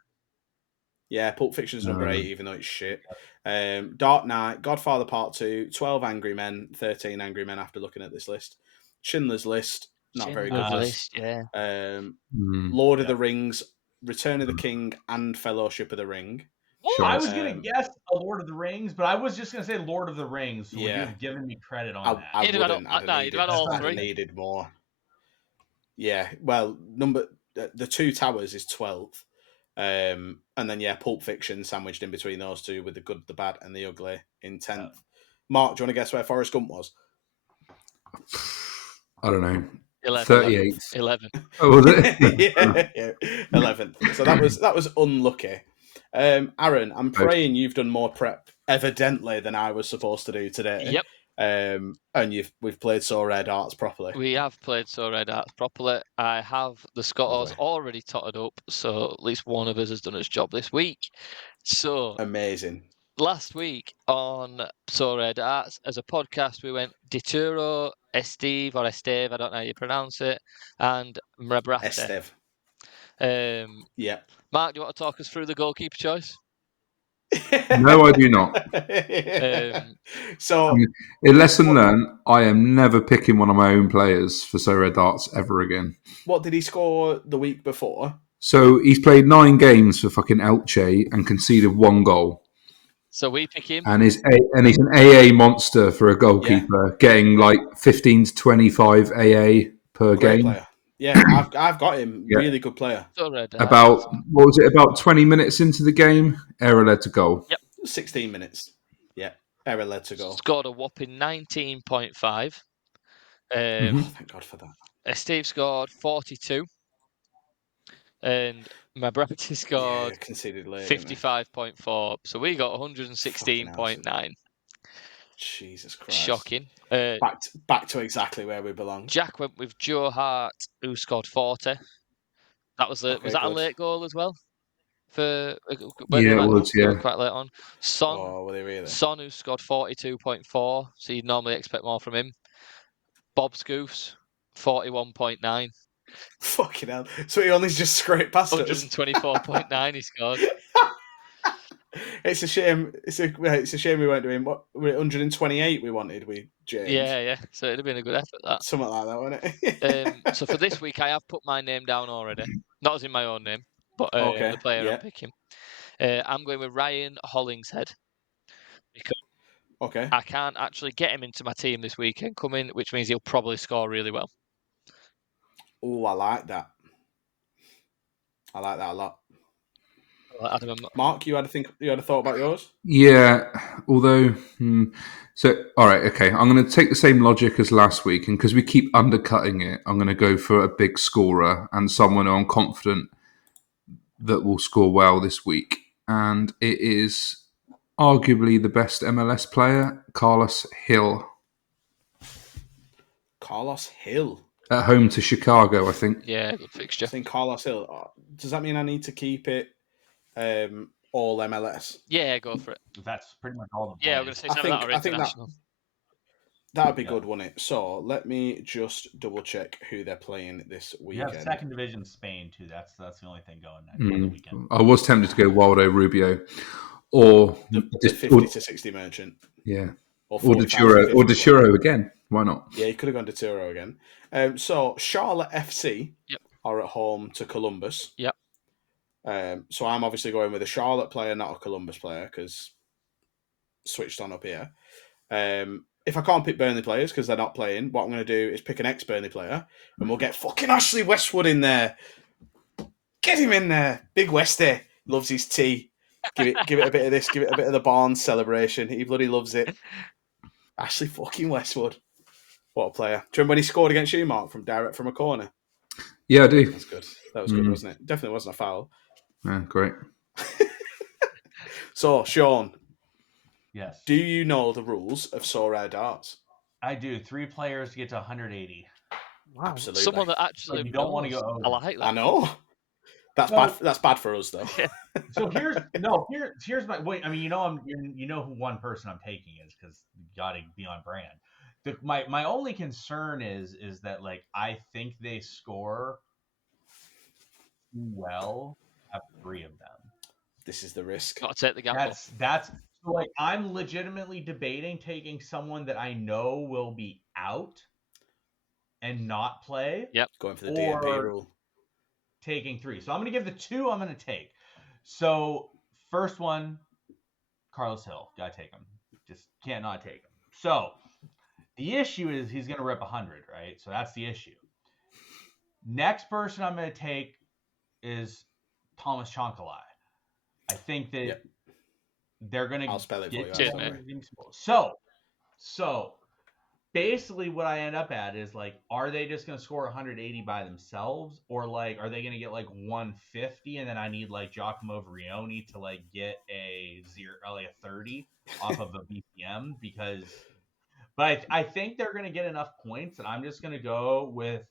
Yeah, Pulp Fiction's number 8, even though it's shit. Dark Knight, Godfather Part 2, 12 Angry Men, 13 Angry Men after looking at this list. Schindler's List, not a very good list. Yeah. Lord of the Rings, Return of the King, and Fellowship of the Ring. Sure. I was going to guess a Lord of the Rings, but I was just going to say Lord of the Rings, so would you have given me credit on that? I wouldn't. I'd have needed more. Yeah, well, the Two Towers is 12th. And then, Pulp Fiction sandwiched in between those two with the good, the bad, and the ugly in 10th. Mark, do you want to guess where Forrest Gump was? I don't know. 38th. 11. Oh, was it? yeah, 11th. So that was unlucky. Aaron, I'm praying you've done more prep evidently than I was supposed to do today. Yep. And we've played So Rare Darts properly. We have played So Red Arts properly. I have the scores Lovely. already totted up, so at least one of us has done his job this week. So Amazing. last week on So Red Arts, as a podcast, we went Dituro, Esteve, or Esteve, I don't know how you pronounce it, and Mrabrate. Esteve. Yeah. Mark, do you want to talk us through the goalkeeper choice? No, I do not. So, A lesson learned, I am never picking one of my own players for So Red Darts ever again. what did he score the week before? So he's played 9 games for fucking Elche and conceded 1 goal. So we pick him. And he's an AA monster for a goalkeeper, getting like 15 to 25 AA per Great game. player. Yeah, I've got him. Yeah. Really good player. So Red About 20 minutes into the game, error led to goal. Yep. 16 minutes. Yeah, error led to goal. Scored a whopping 19.5. Thank God for that. Steve scored 42. And Mrabrate scored conceded late. 55.4. So we got 116.9. Jesus Christ. Shocking. Back to exactly where we belong. Jack went with Joe Hart, who scored 40. That was was that a late goal as well? It was. quite late on. Son, were they really? Son, who scored 42.4, so you'd normally expect more from him. Bob Scoofs, 41.9. Fucking hell! So he only just scraped past us. 124.9 he scored. It's a shame. It's a shame we weren't doing 128. We wanted with James. Yeah. So it'd have been a good effort, that. Something like that, wasn't it? So for this week, I have put my name down already. Not as in my own name, but the player I'm picking. I'm going with Ryan Hollingshead because I can't actually get him into my team this weekend coming, which means he'll probably score really well. Oh, I like that. I like that a lot. Mark, you had a thought about yours? Yeah, although so all right, okay. I'm going to take the same logic as last week, and because we keep undercutting it, I'm going to go for a big scorer and someone who I'm confident that will score well this week, and it is arguably the best MLS player, Carlos Hill. Carlos Hill. At home to Chicago, I think. Yeah, good fixture. I think Carlos Hill. Does that mean I need to keep it all MLS? Yeah, go for it. That's pretty much all the players. Yeah, I'm going to say something that are international. That would be good, wouldn't it? So let me just double check who they're playing this weekend. You have second division Spain too. That's the only thing going on the weekend. I was tempted to go Waldo Rubio, or the 50 to 60 merchant. Yeah, or Dituro again. Why not? Yeah, you could have gone Dituro again. So Charlotte FC are at home to Columbus. Yep. So I'm obviously going with a Charlotte player, not a Columbus player, because switched on up here. If I can't pick Burnley players because they're not playing, what I'm going to do is pick an ex-Burnley player, and we'll get fucking Ashley Westwood in there. Get him in there, big Westy. Loves his tea. Give it a bit of this. Give it a bit of the Barnes celebration. He bloody loves it. Ashley fucking Westwood. What a player. Do you remember when he scored against you, Mark, direct from a corner? Yeah, I do. That's good. That was good, wasn't it? Definitely wasn't a foul. Yeah, great. So, Sean. Yes. Do you know the rules of So Rare Darts? I do. 3 players to get to 180. Wow. Absolutely. Someone that actually you don't want to go over. I like that. I know. That's bad for us, though. So here's my wait. I mean, you know who one person I'm taking is, because you got to be on brand. My only concern is that, like, I think they score well at 3 of them. This is the risk. Got to take the gamble. That's so, like, I'm legitimately debating taking someone that I know will be out and not play. Yep. Going for the DMP rule. Taking 3. So I'm going to give the 2 I'm going to take. So first one, Carlos Hill. Got to take him. Just can't not take him. So the issue is he's going to rip 100, right? So that's the issue. Next person I'm going to take is Thomas Chonkalai. I think that they're going to. I'll spell it for you. So basically what I end up at is like, are they just going to score 180 by themselves, or like, are they going to get like 150, and then I need like Giacomo Vrioni to like get a 30 off of a BPM because, but I think they're going to get enough points, and I'm just going to go with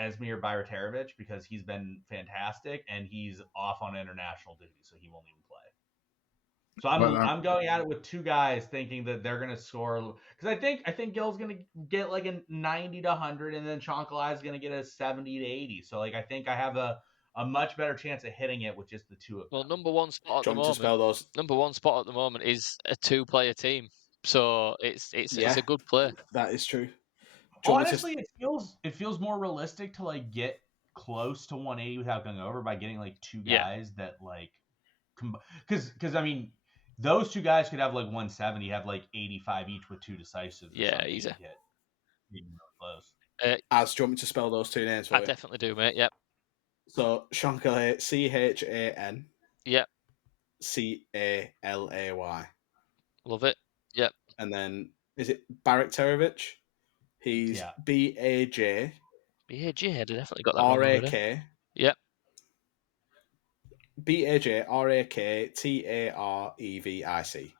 Esmir Bajraterovic because he's been fantastic and he's off on international duty, so he won't even play. So I'm going at it with two guys thinking that they're going to score because I think Gil's going to get like a 90 to 100 and then Chankalai is going to get a 70 to 80. So like I think I have a much better chance of hitting it with just the two of them. Well, number one spot at Do the you want me to spell moment. those? Number one spot at the moment is a 2-player team, so it's Yeah. a good play. That is true. Do you want me to- Honestly, it feels more realistic to like get close to 180 without going over by getting like two Yeah. guys that like because I mean those two guys could have like 170, have like 85 each with two decisives. Yeah, easy. Get really close. Az, do you want me to spell those two names for I you? definitely do, mate. Yep. So Shankale, CHAN. Yep. CALAY. Love it. Yep. And then is it Bajraterovic? He's Yeah. BAJ BAG, I definitely got that wrong already. RAK. Yep. BAJ RAK TAREVIC.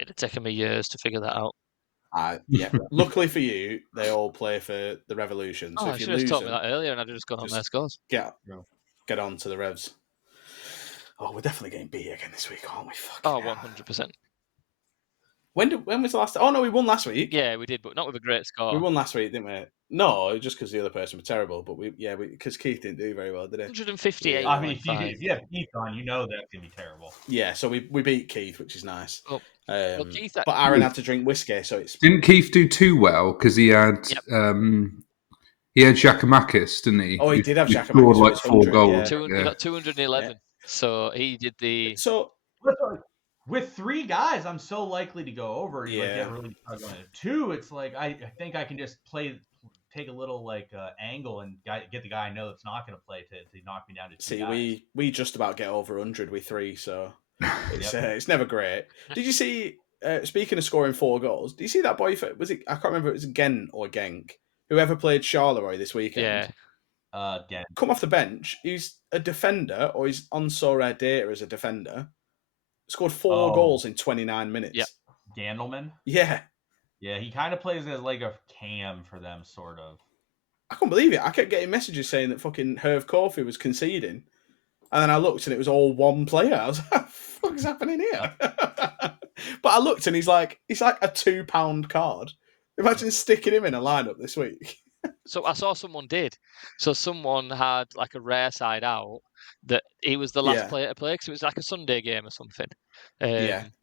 It'd taken me years to figure that out. Yeah. Luckily for you, they all play for the Revolution. So Oh, I if you should have lose told me them, that earlier, and I'd have just gone on their scores. get on to the Revs. Oh, we're definitely getting beat again this week, aren't we? Oh, 100%. When was the last? Oh no, we won last week. Yeah, we did, but not with a great score. We won last week, didn't we? No, just because the other person was terrible. But because Keith didn't do very well, did he? 158. I mean, if you have Keith on, you know that's gonna be terrible. Yeah, so we beat Keith, which is nice. Oh, Keith, but Aaron had to drink whiskey, so it's Didn't Keith do too well because he had Giacomakis, didn't he? Oh, he did have He Giacomakis, scored so like it's 4 100, goals. yeah. He got 211. Yeah. So he did the. So with 3 guys, I'm so likely to go over. You like Yeah. get really struggling. 2, it's like I think I can just take a little like angle and get the guy I know that's not going to play to knock me down to 2 see, guys. we just about get over 100 with 3, so it's never great. Did you see? Speaking of scoring 4 goals, do you see that boy? Was it? I can't remember. If it was Gent or Genk. Whoever played Charleroi this weekend. Yeah. Again. Come off the bench. He's a defender, or he's on so rare data as a defender. Scored 4 goals in 29 minutes. Yep. Gandelman? Yeah. Yeah, he kind of plays as like a cam for them, sort of. I can't believe it. I kept getting messages saying that fucking Herve Coffey was conceding. And then I looked and it was all one player. I was like, what the fuck is happening here? But I looked and he's like a £2 card. Imagine sticking him in a lineup this week. So I saw someone did. So someone had like a rare side out that he was the last player to play because it was like a Sunday game or something.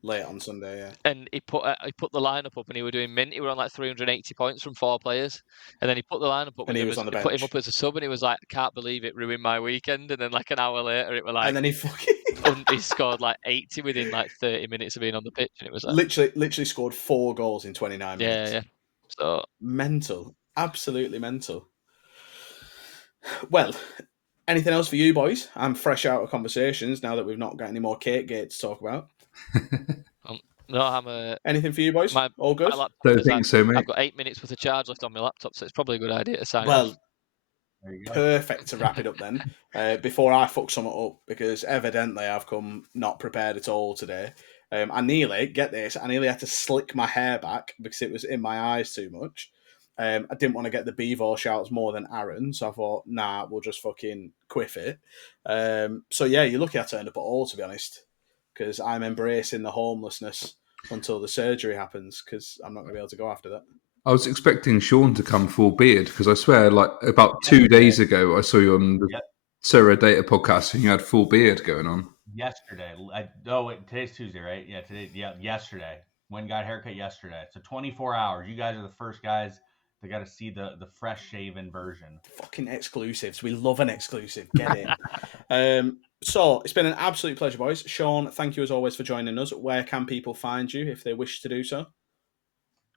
Late on Sunday, yeah. And he put the lineup up and he were doing mint. He were on like 380 points from 4 players, and then he put the lineup up And he was on the bench. Put him up as a sub, and he was like, "Can't believe it ruined my weekend." And then like an hour later, it were like, and then he fucking he scored like 80 within like 30 minutes of being on the pitch, and it was like literally scored 4 goals in 29 minutes. Yeah. So mental, absolutely mental. Well, anything else for you boys? I'm fresh out of conversations now that we've not got any more Kate Gate to talk about. No, I'm anything for you boys? All good? Don't think so, mate. I've got 8 minutes worth of charge left on my laptop, so it's probably a good idea to sign Well, off. There you go. Perfect to wrap it up then. Before I fuck something up, because evidently I've come not prepared at all today. I nearly had to slick my hair back because it was in my eyes too much. I didn't want to get the Bevo shouts more than Aaron, so I thought, nah, we'll just fucking quiff it. So yeah, you're lucky I turned up at all, to be honest, because I'm embracing the homelessness until the surgery happens, because I'm not going to be able to go after that. I was expecting Sean to come full beard, because I swear, like about 2 days ago, I saw you on the Sero Data podcast and you had full beard going on. Yesterday. Today's Tuesday, right? Yeah, yesterday. When got a haircut yesterday. So 24 hours. You guys are the first guys that got to see the fresh shaven version. Fucking exclusives. We love an exclusive. Get in. So it's been an absolute pleasure, boys. Sean, thank you as always for joining us. Where can people find you if they wish to do so?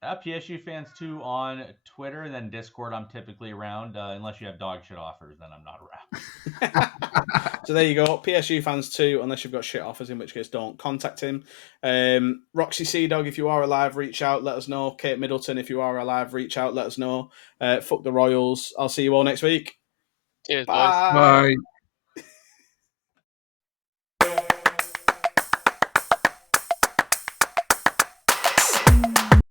PSU fans 2 on Twitter, and then Discord. I'm typically around, unless you have dog shit offers, then I'm not around. So there you go. PSU fans 2, unless you've got shit offers, in which case don't contact him. Roxy Sea Dog, if you are alive, reach out, let us know. Kate Middleton, if you are alive, reach out, let us know. Fuck the Royals. I'll see you all next week. Cheers, boys. Bye. Bye.